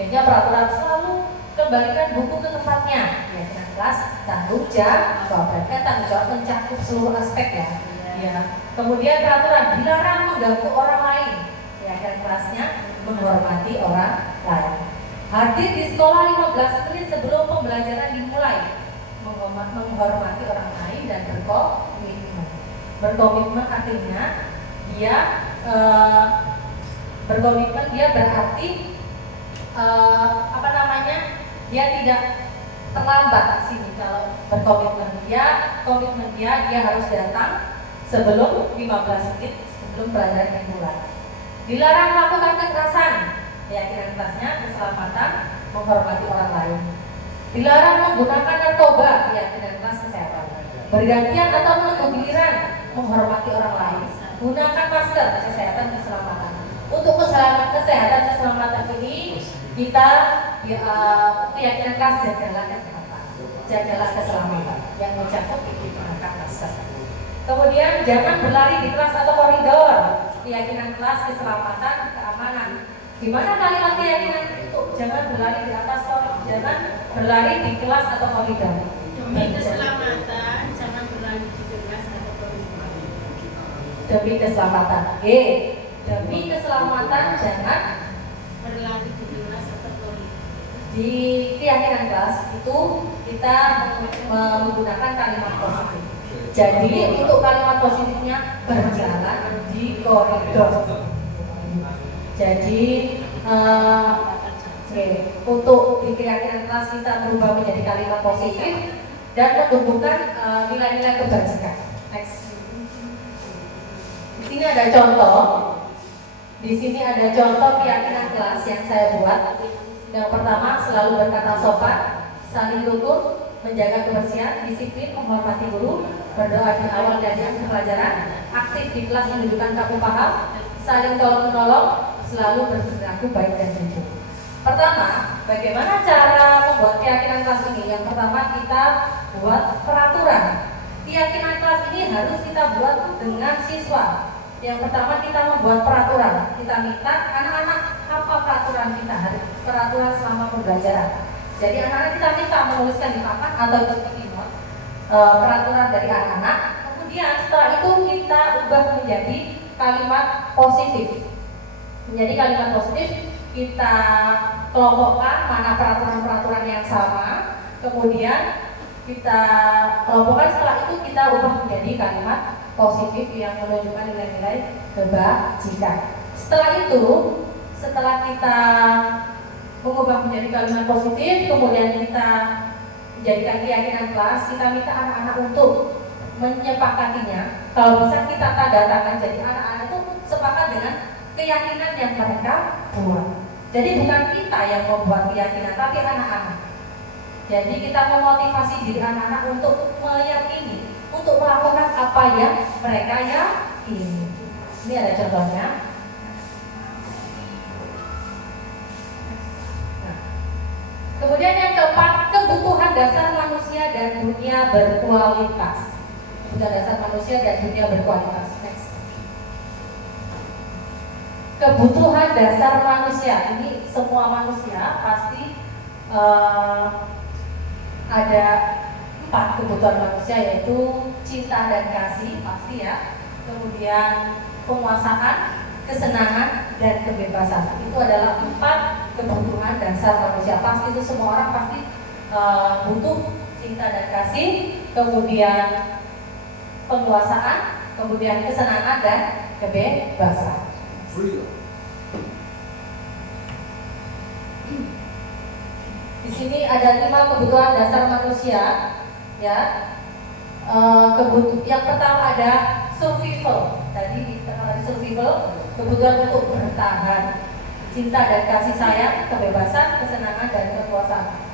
Jadi peraturan selalu kembalikan buku ke tempatnya. Keyakinan kelas tanggung jawab. Berarti tanggung jawab mencakup seluruh aspek ya. Ya. Kemudian peraturan dilarang mengganggu orang lain. Keyakinan kelasnya menghormati orang lain. Hadir di sekolah 15 menit sebelum pembelajaran dimulai. Menghormati orang lain dan berkomitmen. Berkomitmen artinya dia berkomitmen, dia berarti dia tidak terlambat di sini. Kalau berkomitmen dia harus datang sebelum 15 menit sebelum pelajaran dimulai. Dilarang melakukan kekerasan. Keyakinan kelasnya keselamatan, menghormati orang lain. Dilarang menggunakan narkoba. Keyakinan kelas kesehatan. Bergantian atau menunggu giliran. menghormati orang lain, gunakan masker, kesehatan keselamatan. Untuk kesehatan keselamatan ini kita keyakinan kelas jagalah kesehatan, jagalah keselamatan yang mencakup itu gunakan masker. Kemudian jangan berlari di kelas atau koridor, keyakinan kelas keselamatan keamanan. Gimana kalimat keyakinan itu? Jangan berlari di atas koridor, jangan berlari di kelas atau koridor. Demi keselamatan, jangan berlari di kelas atau koridor. Demi keselamatan. Demi keselamatan jangan Berlari di kelas atau koridor. di keyakinan kelas itu kita menggunakan kalimat positif. Jadi untuk kalimat positifnya berjalan di koridor. Jadi untuk di keyakinan kelas kita berubah menjadi kalimat positif dan menumbuhkan nilai-nilai kebajikan. Next. Di sini ada contoh. Di sini ada contoh keyakinan kelas yang saya buat. Yang pertama, selalu berkata sopan, saling rukun, menjaga kebersihan, disiplin, menghormati guru, berdoa di awal dan di akhir pelajaran, aktif di kelas menunjukkan kamu paham, saling tolong menolong, selalu berperilaku baik dan jujur. Pertama, bagaimana cara membuat keyakinan kelas ini? Yang pertama, kita buat peraturan. Keyakinan kelas ini harus kita buat dengan siswa. Yang pertama, kita membuat peraturan. Kita minta anak-anak apa peraturan kita, peraturan selama pembelajaran. Jadi anak-anak kita minta menuliskan di papan atau di sticky note peraturan dari anak-anak. Kemudian setelah itu kita ubah menjadi kalimat positif. Menjadi kalimat positif, kita kelompokkan mana peraturan-peraturan yang sama. Kemudian kita kelompokkan, setelah itu kita ubah menjadi kalimat positif yang menunjukkan nilai-nilai kebajikan. Setelah itu, setelah kita mengubah menjadi kalimat positif, kemudian kita menjadikan keyakinan kelas, kita minta anak-anak untuk menyepakatinya. Kalau bisa kita tanda tangan, jadi anak-anak itu sepakat dengan keyakinan yang mereka buat. Jadi bukan kita yang membuat keyakinan, tapi anak-anak. Jadi kita memotivasi diri anak-anak untuk meyakini, untuk melakukan apa yang mereka yakini. Ini ada contohnya. Kemudian yang keempat, kebutuhan dasar manusia dan dunia berkualitas. Kebutuhan dasar manusia dan dunia berkualitas. Next. Kebutuhan dasar manusia, ini semua manusia pasti ada 4 kebutuhan manusia, yaitu cinta dan kasih, pasti ya. Kemudian penguasaan, kesenangan, dan kebebasan. Itu adalah 4 kebutuhan dasar manusia. Pasti itu semua orang pasti butuh cinta dan kasih, kemudian penguasaan, kemudian kesenangan dan kebebasan. Di sini ada 5 kebutuhan dasar manusia, ya. Yang pertama ada survival. Tadi survival, kebutuhan untuk bertahan, cinta dan kasih sayang, kebebasan, kesenangan dan kekuasaan.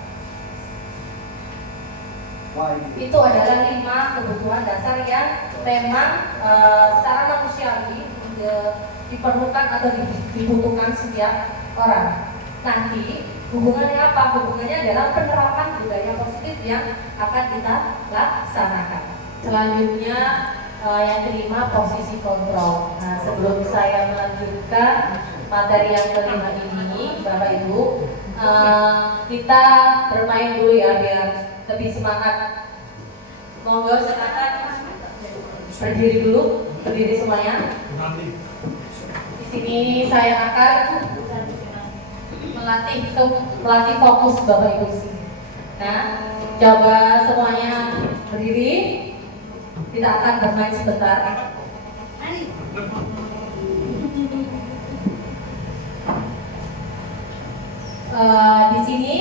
Itu adalah 5 kebutuhan dasar yang memang secara manusiawi diperlukan atau dibutuhkan setiap orang. Nanti hubungannya apa? Hubungannya adalah penerapan budaya positif yang akan kita laksanakan. Selanjutnya yang kelima, posisi kontrol. Nah, sebelum saya melanjutkan materi yang kelima ini, Bapak Ibu, kita bermain dulu ya biar lebih semangat. Monggo silakan berdiri dulu, berdiri semuanya. Di sini saya akan melatih fokus Bapak Ibu sini. Nah, coba semuanya berdiri. Kita akan bermain sebentar. Di sini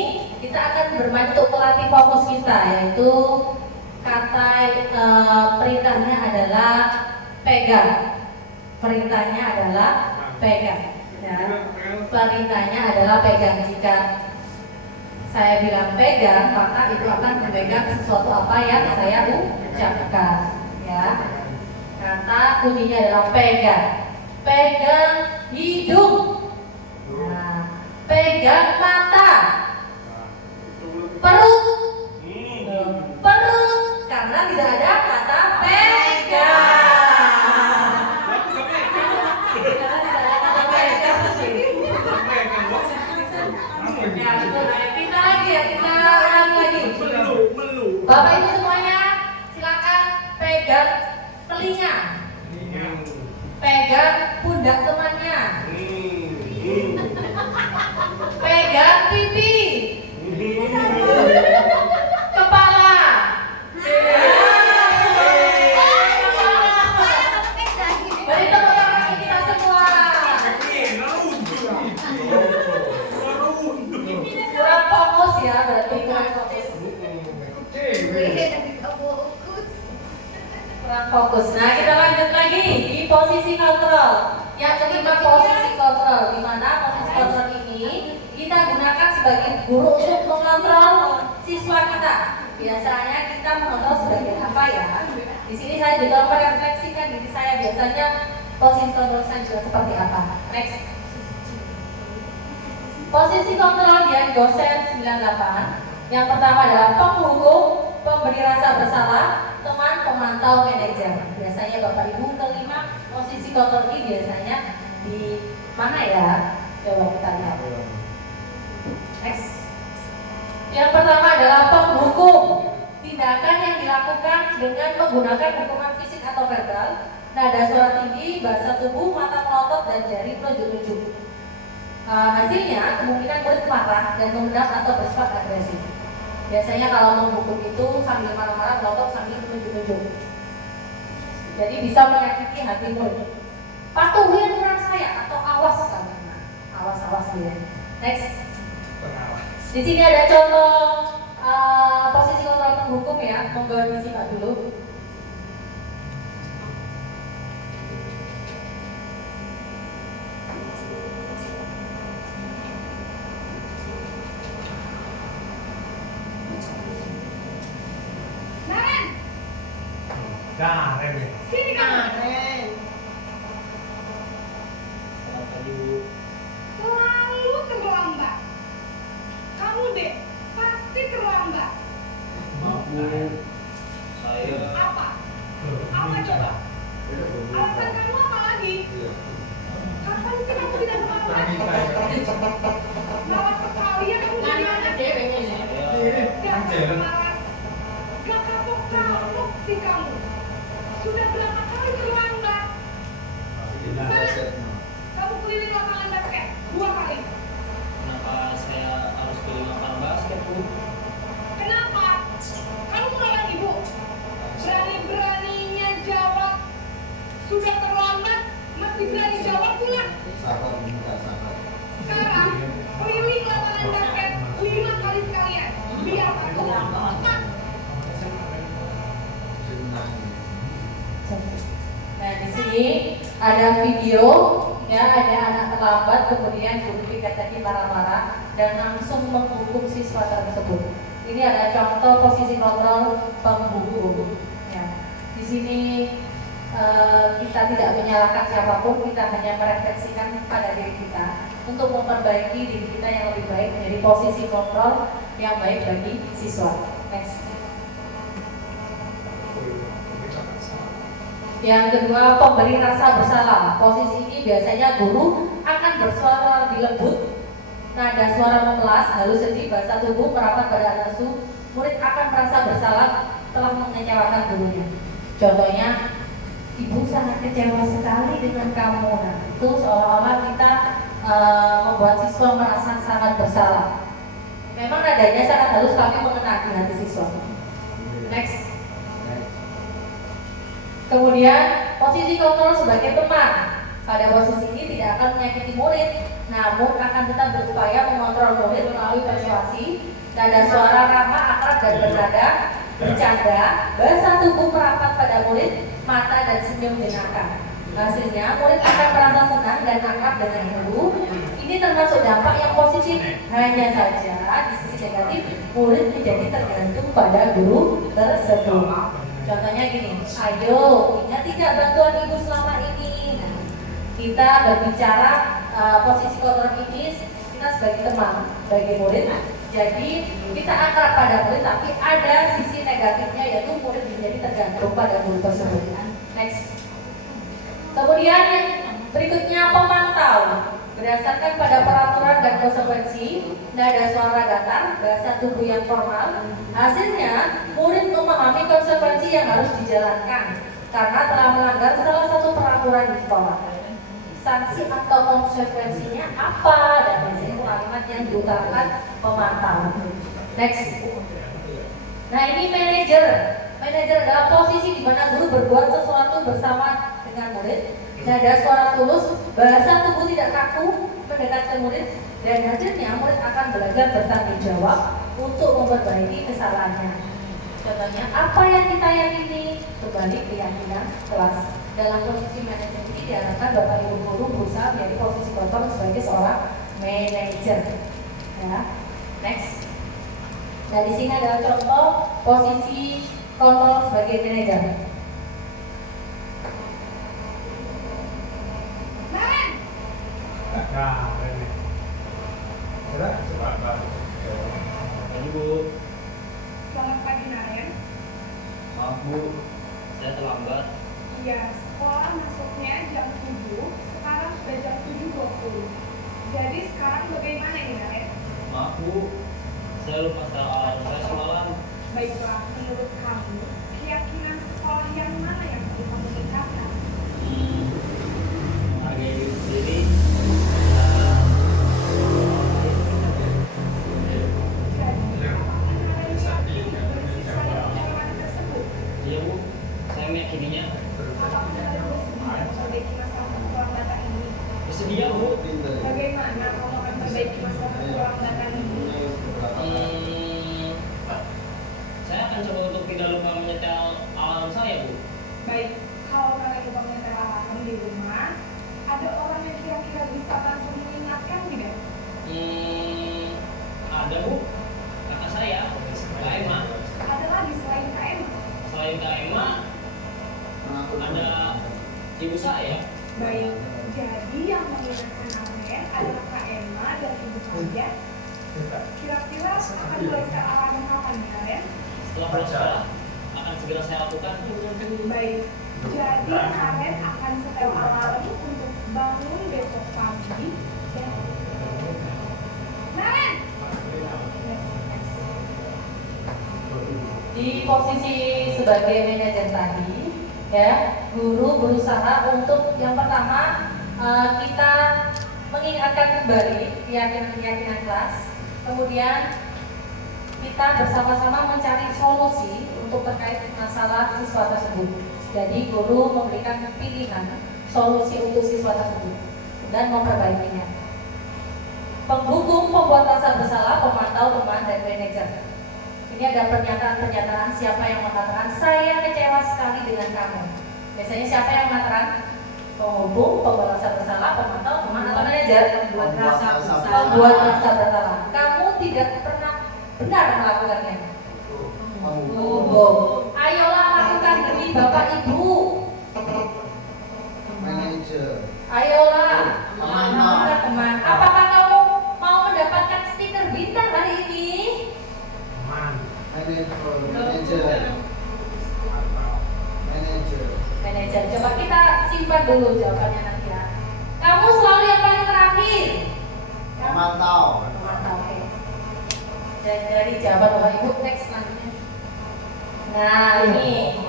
kita akan bermain untuk melatih fokus kita, yaitu kata perintahnya adalah pegang. Perintahnya adalah pegang. Ya. Perintahnya adalah pegang. Jika saya bilang pegang, maka itu akan memegang sesuatu apa yang saya ucapkan, ya. Kata kuncinya adalah pegang. Pegang hidung. Nah, pegang mata. Perut. Perut. Karena tidak ada kata pegang. Karena tidak ada kata pegang. Ya, betul. Nah, kita lagi ya, kita ulangi lagi. Bapak Ibu semuanya, silakan pegang telinga. Pegang pundak temannya. Pegang pipi. Kepala. Beri tepuk tangan untuk kita semua. Kurang fokus ya, berarti kurang fokus. Kurang fokus. Nah, kita lanjut lagi di posisi kontrol. Yang kelima, posisi kontrol. Di mana posisi kontrol ini kita gunakan sebagai guru untuk mengontrol siswa kita. Biasanya kita mengontrol sebagai apa ya? Di sini saya juga merefleksikan diri saya, biasanya posisi kontrol saya juga seperti apa. Next. Posisi kontrol yang dosen 98. Yang pertama adalah penghukum, pemberi rasa bersalah, teman, pemantau, manajer. Biasanya Bapak Ibu kelima posisi kontrol ini biasanya di mana ya? Coba kita lihat. Next. Yang pertama adalah penghukum. Tindakan yang dilakukan dengan menggunakan hukuman fisik atau verbal, nada suara tinggi, bahasa tubuh, mata melotot, dan jari menunjuk-nunjuk. Hasilnya kemungkinan murid marah dan memendam atau bersifat agresif. Biasanya kalau menghukum itu sambil marah-marah, melotot sambil menunjuk-nunjuk. Jadi bisa menyakiti hati murid. Patuhi aturan saya atau awas kalian. Awas dia. Next. Di sini ada contoh posisi kontrol penghukum ya. Monggo disimak dulu. Sini kamu. Selalu terlambat. Kamu deh pasti terlambat. Apa? Apa coba? Alasan kamu apa lagi? Kapan sih kamu tidak terlambat? Malas sekali ya kamu jadi anak. Dasar malas. Gak kapok-kapok sih kamu. Sudah berapa kali terlambat? Kamu keliling lapangan basket 2 kali. Kenapa saya harus pilih lapangan basket, Bu? Kenapa? Kamu melawan ibu. Berani-beraninya jawab. Sudah terlambat, masih berani jawab pula. Sekarang keliling lapangan basket 5 kali sekalian. Biar aku cepat. Nah, di sini ada video ya, ada anak terlambat, kemudian guru piket tadi marah-marah dan langsung menghukum siswa tersebut. Ini ada contoh posisi kontrol penghukum. Ya. Di sini kita tidak menyalahkan siapapun, kita hanya merefleksikan pada diri kita untuk memperbaiki diri kita yang lebih baik menjadi posisi kontrol yang baik bagi siswa. Next. Yang kedua, pemberi rasa bersalah. Posisi ini biasanya guru akan bersuara lebih lembut, nada suara memelas, halus sedih, bahasa tubuh merapat pada asu. Murid akan merasa bersalah telah mengecewakan gurunya. Contohnya, ibu sangat kecewa sekali dengan kamu. Nah, itu seolah-olah kita membuat siswa merasa sangat bersalah. Memang nadanya sangat halus tapi mengena di hati siswa. Next. Kemudian posisi kontrol sebagai teman. Pada posisi ini tidak akan menyakiti murid, namun akan tetap berupaya mengontrol murid melalui persuasi, nada suara ramah, akrab dan bernada, bercanda, bahasa tubuh merapat pada murid, mata dan senyum jenaka. Hasilnya murid akan merasa senang dan akrab dengan guru. Ini termasuk dampak yang positif. Hanya saja di sisi negatif, murid menjadi tergantung pada guru tersebut. Contohnya gini, ayo ingat tidak bantuan ibu selama ini. Nah, kita berbicara posisi kontrol ini kita sebagai teman, sebagai murid. Nah, jadi kita akrab pada murid, tapi ada sisi negatifnya yaitu murid menjadi tergantung pada guru tersebut. Next. Kemudian yang berikutnya pemantau. Berdasarkan pada peraturan dan konsekuensi, nada suara datar, bahasa tubuh yang formal, hasilnya murid memahami konsekuensi yang harus dijalankan karena telah melanggar salah satu peraturan di sekolah. Sanksi atau konsekuensinya apa? Dan biasanya itu kalimat yang diutarakan pemantau. Next. Nah ini manajer. Manajer adalah posisi di mana guru berbuat sesuatu bersama dengan murid. Nada suara tulus, bahasa tubuh tidak kaku, mendekatkan murid, dan hasilnya murid akan belajar bertanggung jawab untuk memperbaiki kesalahannya. Contohnya, apa yang kita yakini kembali keyakinan kelas. Dalam posisi manajer ini diharapkan Bapak Ibu guru berusaha menjadi posisi kontrol sebagai seorang manajer. Ya, next. Nah di sini adalah contoh posisi kontrol sebagai manajer. Nah, ini. Bu. Selamat pagi Naren. Maaf Bu, saya terlambat. Iya, sekolah masuknya jam 7, sekarang sudah jam 7.20. Jadi sekarang bagaimana ini Naren? Maaf Bu, saya lupa setelah alarm saya semalam. Baiklah, menurut kamu, keyakinan sekolah yang mana yang perlu kamu tingkatkan? Hargai diri sendiri. Jadi, apakah Naren yakin bersisa dengan kalimat tersebut? Iya Bu, saya meyakininya. Apakah Naren bersedia memperbaiki masalah kekurangan data ini? Bersedia Bu. Bagaimana kamu akan memperbaiki masalah kekurangan data ini? Saya akan coba untuk tidak lupa menyetel alarm saya Bu. Baik, kalau kalian lupa menyetel alarm di rumah, ada orang yang kira-kira bisa langsung mengingatkan tidak? Ada Bu, kakak saya, Kak Emma. Ada lagi selain KM? Selain Kak Emma, ada ibu saya. Baik, jadi yang mengingatkan Naren adalah Kak Emma dan ibu saja. Kira-kira akan mulai setel alarm kapan ya, Naren? Setelah pulang sekolah, akan segera saya lakukan. Baik, jadi Naren akan setel alarm untuk bangun besok pagi dan Naren! Di posisi sebagai manajer tadi, ya, guru berusaha untuk yang pertama kita mengingatkan kembali keyakinan kelas, kemudian kita bersama-sama mencari solusi untuk terkait masalah siswa tersebut. Jadi guru memberikan pilihan solusi untuk siswa tersebut dan memperbaikinya. Penghukum, pembuat rasa bersalah, pemantau, teman, dan manajer. Ini ada pernyataan-pernyataan siapa yang mengatakan saya kecewa sekali dengan kamu. Biasanya siapa yang mengatakan? Penghukum, pembuat rasa bersalah, pemantau, teman, atau manajer? Pembuat rasa bersalah. Pembuat rasa bersalah. Kamu tidak pernah benar melakukannya. Penghukum. Ayolah lakukan demi Bapak Ibu. Manajer. Ayolah. Pemantau. Teman. Apakah kamu mau mendapatkan stiker bintang hari ini? Manajer. Manajer. Coba kita simpan dulu jawabannya nanti ya. Kamu selalu yang paling terakhir. Pemantau. Pemantau. Oke. Dan dari jawaban Bapak Ibu next selanjutnya. Nah ini.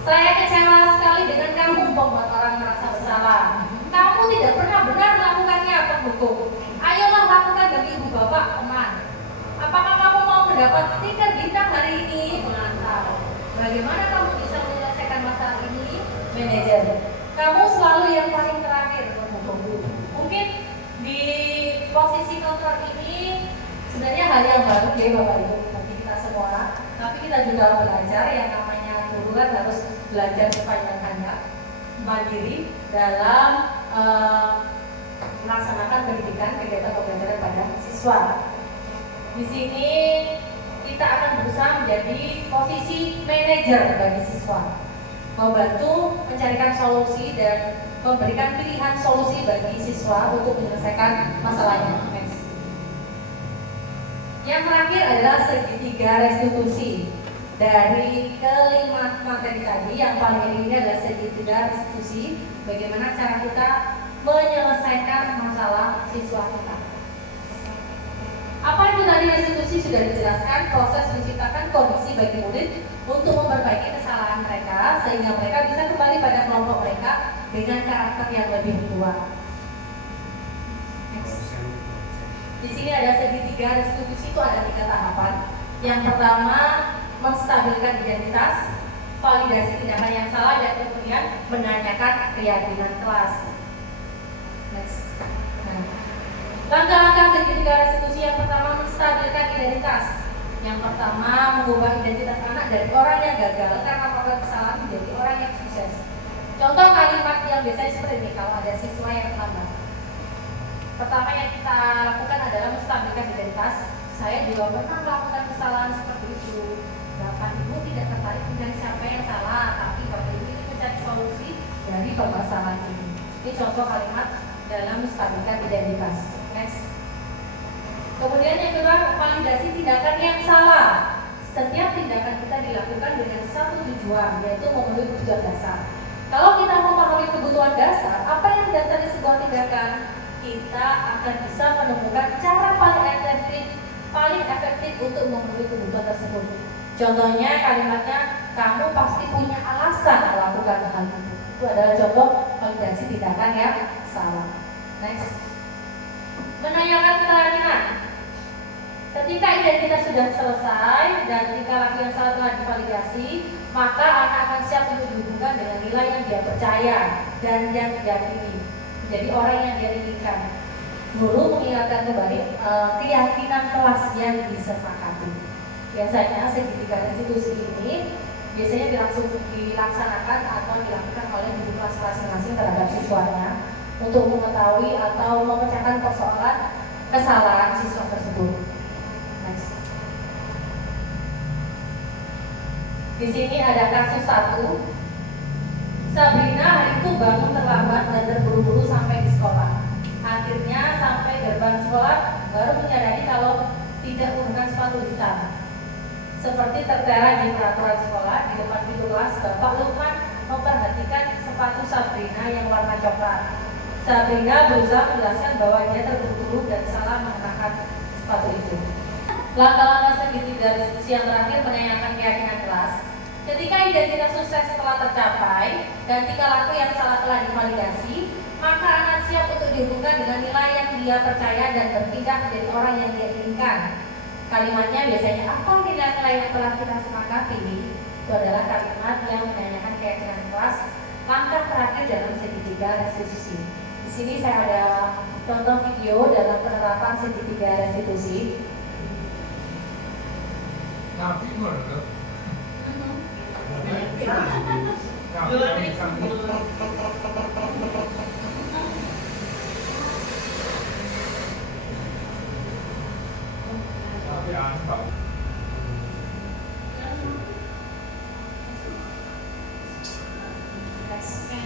Saya kecewa sekali dengan kamu, pembuat orang merasa bersalah. Kamu tidak pernah benar melakukannya, penghukum. Ayolah lakukan demi ibu bapak, teman. Apakah kamu mau mendapat stiker bintang hari ini? Mantap. Bagaimana kamu bisa menyelesaikan masalah ini? Manajer. Kamu selalu yang paling terakhir, penghukum. Mungkin di posisi kontrol ini sebenarnya hal yang baru ya Bapak Ibu bagi kita semua. Tapi kita juga belajar yang namanya guru kan harus belajar sepanjang-panjang mandiri dalam melaksanakan pendidikan kegiatan pembelajaran pada siswa. Di sini kita akan berusaha menjadi posisi manajer bagi siswa, membantu mencarikan solusi dan memberikan pilihan solusi bagi siswa untuk menyelesaikan masalahnya. Next. Yang terakhir adalah segitiga restitusi. Dari kelima materi tadi, yang paling ini adalah segitiga restitusi. Bagaimana cara kita menyelesaikan masalah siswa kita. Apa itu tadi restitusi sudah dijelaskan, proses menciptakan kondisi bagi murid untuk memperbaiki kesalahan mereka sehingga mereka bisa kembali pada kelompok mereka dengan karakter yang lebih tua. Next. Di sini ada segitiga restitusi, itu ada 3 tahapan. Yang pertama, menstabilkan identitas, validasi tindakan yang salah, dan kemudian menanyakan keyakinan kelas. Next. Langkah-langkah segitiga restitusi yang pertama, menstabilkan identitas. Yang pertama, mengubah identitas anak dari orang yang gagal karena melakukan kesalahan menjadi orang yang sukses. Contoh kalimat yang biasanya seperti ini kalau ada siswa yang terlambat. Pertama yang kita lakukan adalah menstabilkan identitas. Saya juga pernah melakukan kesalahan seperti itu. Bapak Ibu tidak tertarik mencari siapa yang salah, tapi Bapak Ibu ingin mencari solusi dari permasalahan ini. Ini contoh kalimat dalam menstabilkan identitas. Next. Kemudian yang kedua, validasi tindakan yang salah. Setiap tindakan kita dilakukan dengan satu tujuan, yaitu memenuhi kebutuhan dasar. Kalau kita memahami kebutuhan dasar, apa yang mendasari sebuah tindakan, kita akan bisa menemukan cara paling efektif untuk memenuhi kebutuhan tersebut. Contohnya kalimatnya, kamu pasti punya alasan melakukan hal itu. Itu adalah contoh validasi tindakan yang salah. Next. Menanyakan keyakinan. Ketika identitas sudah selesai dan tingkah laku yang salah telah divalidasi, maka anak akan siap untuk dihubungkan dengan nilai yang dia percaya dan yang diyakini, menjadi orang yang dia inginkan. Guru mengingatkan kembali keyakinan kelas yang disepakati. Biasanya segitiga restitusi ini biasanya dilaksanakan atau dilakukan oleh guru kelas masing-masing terhadap siswanya untuk mengetahui atau memecahkan persoalan kesalahan siswa tersebut. Next. Di sini ada kasus 1. Sabrina hari itu bangun terlambat dan terburu-buru sampai di sekolah. Akhirnya sampai gerbang sekolah baru menyadari kalau tidak menggunakan sepatu hitam. Seperti tertera di peraturan sekolah, di depan pintu kelas, Bapak Lukman memperhatikan sepatu Sabrina yang warna coklat. Sabrina berusaha menjelaskan bahwa dia terburu-buru dan salah mengenakan sepatu itu. Langkah-langkah segitiga restitusi yang terakhir, menanyakan keyakinan kelas. Ketika identitas sukses telah tercapai dan tingkah laku yang salah telah divalidasi, maka anak siap untuk dihubungkan dengan nilai yang dia percaya dan berpindah menjadi orang yang dia inginkan. Kalimatnya biasanya, apa nilai-nilai yang telah kita sepakati? Itu adalah kalimat yang menanyakan keyakinan kelas. Langkah terakhir dalam segitiga restitusi. Di sini saya ada contoh video dalam penerapan segitiga restitusi. Nabi murder.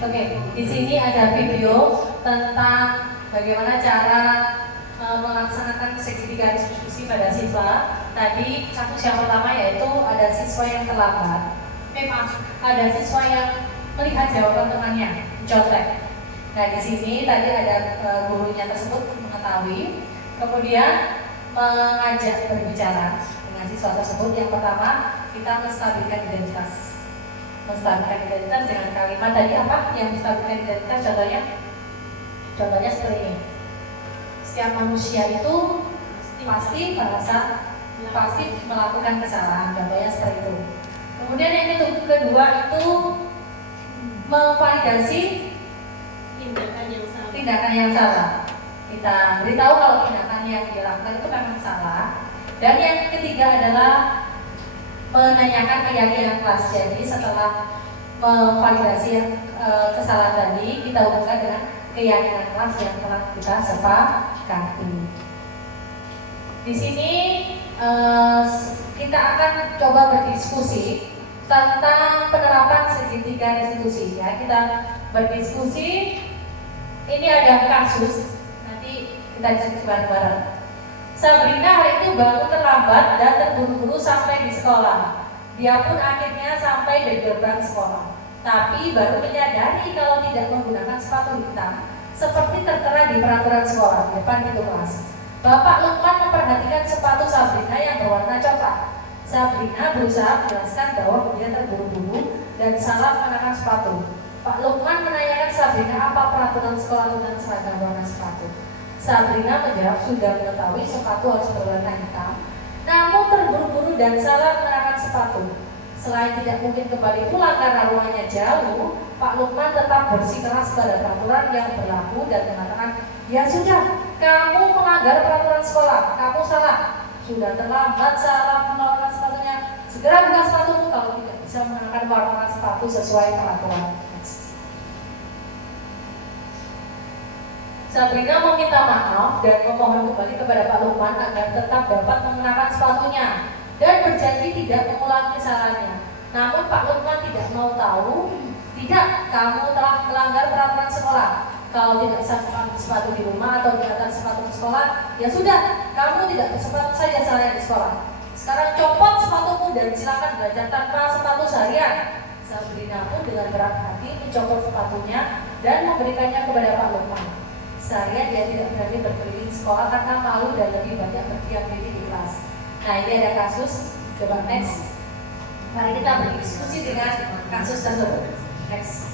Oke, di sini ada video tentang bagaimana cara melaksanakan segitiga diskusi pada siswa. Tadi kasus yang pertama yaitu ada siswa yang terlambat. Ada siswa yang melihat jawaban temannya, contek. Nah di sini tadi ada gurunya tersebut mengetahui, kemudian mengajak berbicara dengan siswa tersebut. Yang pertama kita menstabilkan identitas. Menstabilkan identitas dengan kalimat tadi apa yang menstabilkan identitas, contohnya seperti ini. Setiap manusia itu pasti melakukan kesalahan, contohnya seperti itu. Kemudian yang kedua itu memvalidasi tindakan yang salah. Kita beritahu kalau tindakan yang dilakukan itu memang salah. Dan yang ketiga adalah menanyakan keyakinan kelas. Jadi setelah memvalidasi kesalahan tadi, kita hubungkan dengan keyakinan kelas yang telah kita sepakati. Di sini kita akan coba berdiskusi tentang penerapan segitiga restitusi ya. Kita berdiskusi. Ini ada kasus, nanti kita diskusi bareng-bareng. Sabrina hari itu bangun terlambat dan terburu-buru sampai di sekolah. Dia pun akhirnya sampai di gerbang sekolah, tapi baru menyadari kalau tidak menggunakan sepatu hitam seperti tertera di peraturan sekolah di depan pintu kelas. Bapak Lukman memperhatikan sepatu Sabrina yang berwarna coklat. Sabrina berusaha menjelaskan bahwa dia terburu-buru dan salah mengenakan sepatu. Pak Lukman menanyakan Sabrina apa peraturan sekolah tentang seragam warna sepatu. Sabrina menjawab sudah mengetahui sepatu harus berwarna hitam, namun terburu-buru dan salah mengenakan sepatu. Selain tidak mungkin kembali pulang karena rumahnya jauh, Pak Lukman tetap bersikeras pada peraturan yang berlaku dan mengatakan, ya sudah, kamu melanggar peraturan sekolah, kamu salah. Sudah terlambat, salah mengenakan sepatunya. Segera buka sepatumu kalau tidak bisa mengenakan warna sepatu sesuai peraturan. Sabrina meminta maaf dan memohon kembali kepada Pak Lukman agar tetap dapat mengenakan sepatunya dan berjanji tidak mengulangi kesalahannya. Namun Pak Lukman tidak mau tahu. Tidak, kamu telah melanggar peraturan sekolah. Kalau tidak bisa pakai sepatu di rumah atau di atas sepatu di sekolah, ya sudah, kamu tidak bersepatu saja seharian di sekolah. Sekarang copot sepatumu dan silakan belajar tanpa sepatu seharian. Sabrina pun dengan berat hati mencopot sepatunya dan memberikannya kepada Pak Lukman. Seharian dia tidak berani berkeliling sekolah karena malu dan lebih banyak berdiam diri di kelas. Nah, ini ada kasus. Coba next. Mari kita berdiskusi dengan kasus tersebut. Next.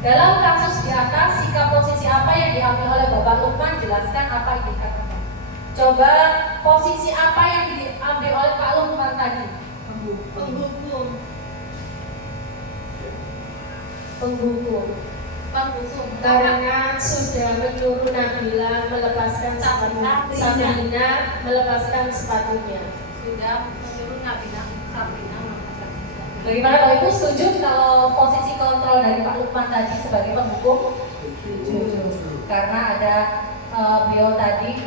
Dalam kasus di atas, sikap posisi apa yang diambil oleh Bapak Lukman? Jelaskan apa yang dikatakan. Coba posisi apa yang diambil oleh Pak Lukman tadi? Penghukum karena sudah menyuruh Nabila melepaskan Sabrina melepaskan sepatunya. Sudah menyuruh Nabila Sabrina melepaskan. Bagaimana Bapak Ibu, setuju kalau posisi kontrol dari Pak Lukman tadi sebagai penghukum? Setuju. Karena ada beliau tadi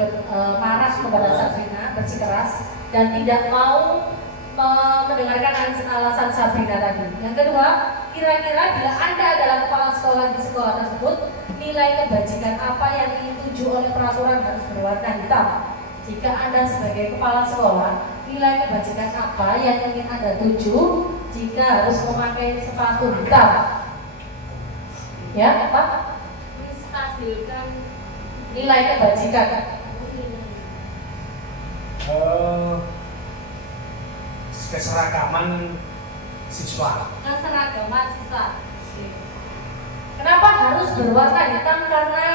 marah kepada Sabrina, bersikeras dan tidak mau mendengarkan alasan Sabrina tadi. Yang kedua, kira-kira bila Anda adalah kepala sekolah di sekolah tersebut, nilai kebajikan apa yang ingin tuju oleh peraturan harus berwarna hitam? Jika Anda sebagai kepala sekolah, nilai kebajikan apa yang ingin Anda tuju jika harus memakai sepatu hitam? Ya, apa? Menstabilkan nilai kebajikan. Keseragaman siswa. Kenapa harus berwarna hitam? Karena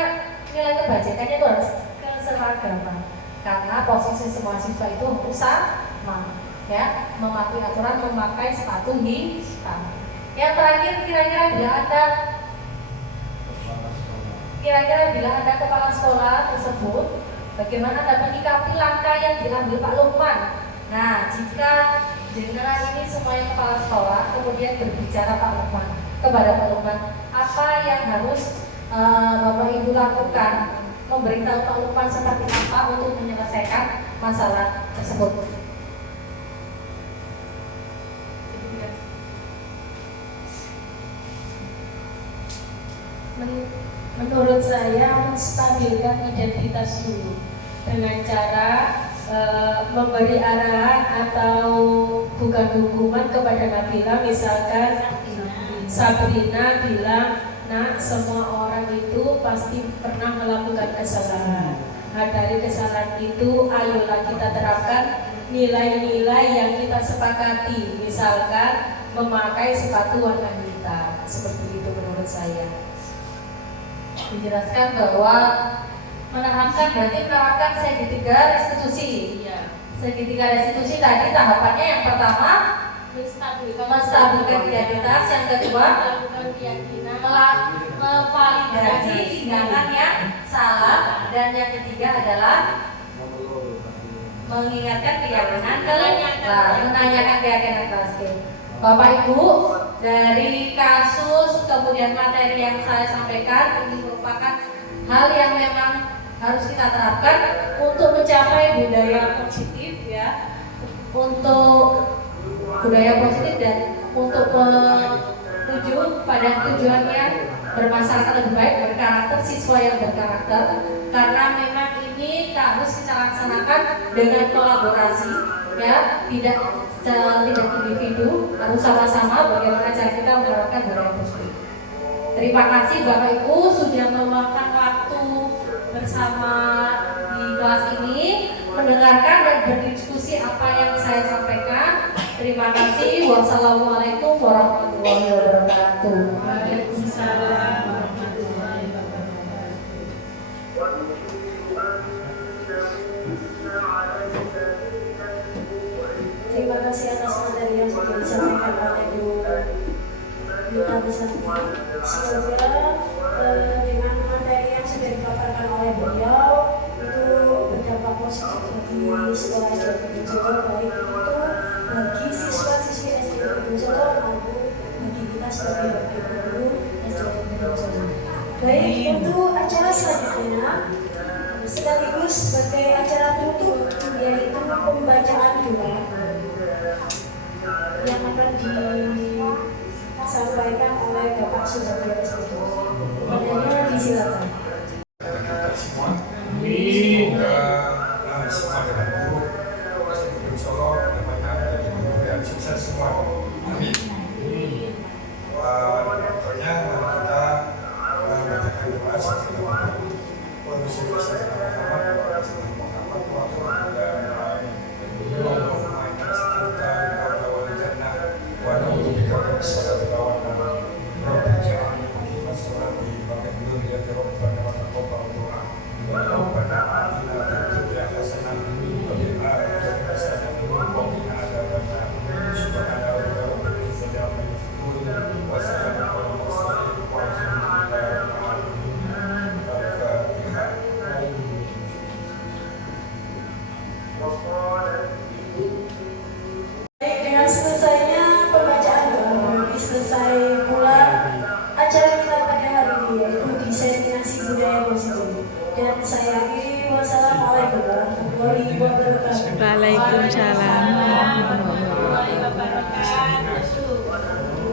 nilai kebajikannya itu harus keseragaman. Karena posisi semua siswa itu harus sama, ya, mematuhi aturan memakai sepatu hitam. Yang terakhir, kira-kira bila Anda kepala sekolah tersebut, bagaimana Anda menyikapi langkah yang diambil Pak Lukman? Nah, jika jenengan ini semuanya kepala sekolah, kemudian berbicara Pak Lukman kepada Pak Lukman, apa yang harus Bapak Ibu lakukan? Memberitahu Pak Lukman seperti apa untuk menyelesaikan masalah tersebut. Menurut saya, menstabilkan identitas dulu dengan cara memberi arahan atau bukan hukuman kepada Nabila. Misalkan Sabrina bilang, nah, semua orang itu pasti pernah melakukan kesalahan. Nah, dari kesalahan itu ayolah kita terapkan nilai-nilai yang kita sepakati. Misalkan memakai sepatu warna hitam. Seperti itu menurut saya. Dijelaskan bahwa menerapkan segitiga restitusi. Iya. Segitiga restitusi tadi tahapannya yang pertama menstabilkan identitas, yang kedua memvalidasi tindakan yang salah, dan yang ketiga adalah mengingatkan keyakinan menanyakan keyakinan kelas. Bapak Ibu, dari kasus kemudian materi yang saya sampaikan ini merupakan hal yang memang harus kita terapkan untuk mencapai budaya positif ya, untuk budaya positif dan untuk menuju pada tujuannya bermasyarakat lebih baik, berkarakter, siswa yang berkarakter, karena memang ini harus kita laksanakan dengan kolaborasi ya, tidak individu, harus sama-sama bagaimana cara kita menerapkan budaya positif. Terima kasih Bapak Ibu sudah meluangkan waktu bersama di kelas ini, mendengarkan dan berdiskusi apa yang saya sampaikan. Terima kasih. Wassalamualaikum warahmatullahi wabarakatuh. Waalaikumsalam warahmatullahi wabarakatuh. Terima kasih atas materi yang sudah disampaikan oleh Bu Duta Besar. Semoga dengan materi yang sudah dipaparkan oleh beliau itu berdampak positif bagi sekolah SD Kedung Solo, baik itu bagi siswa-siswi SD Kedung Solo maupun bagi kita sebagai wakil guru SD Kedung Solo. Baik, untuk acara selanjutnya sekaligus sebagai acara tutup yaitu pembacaan doa yang akan disampaikan oleh Bapak Sudaryo Resmido. Padanya disilakan. Semua semoga semua dengan guru Kedung Solo dapat menjadi sukses semua. Amin. Contohnya kita membacakan doa seperti itu. Dengan selesainya pembacaan doa, selesai pula acara kita pada hari ini yaitu diseminasi budaya positif. Dan saya akhiri, wassalamualaikum warahmatullahi wabarakatuh. Waalaikumsalam. Warahmatullahi wabarakatuh.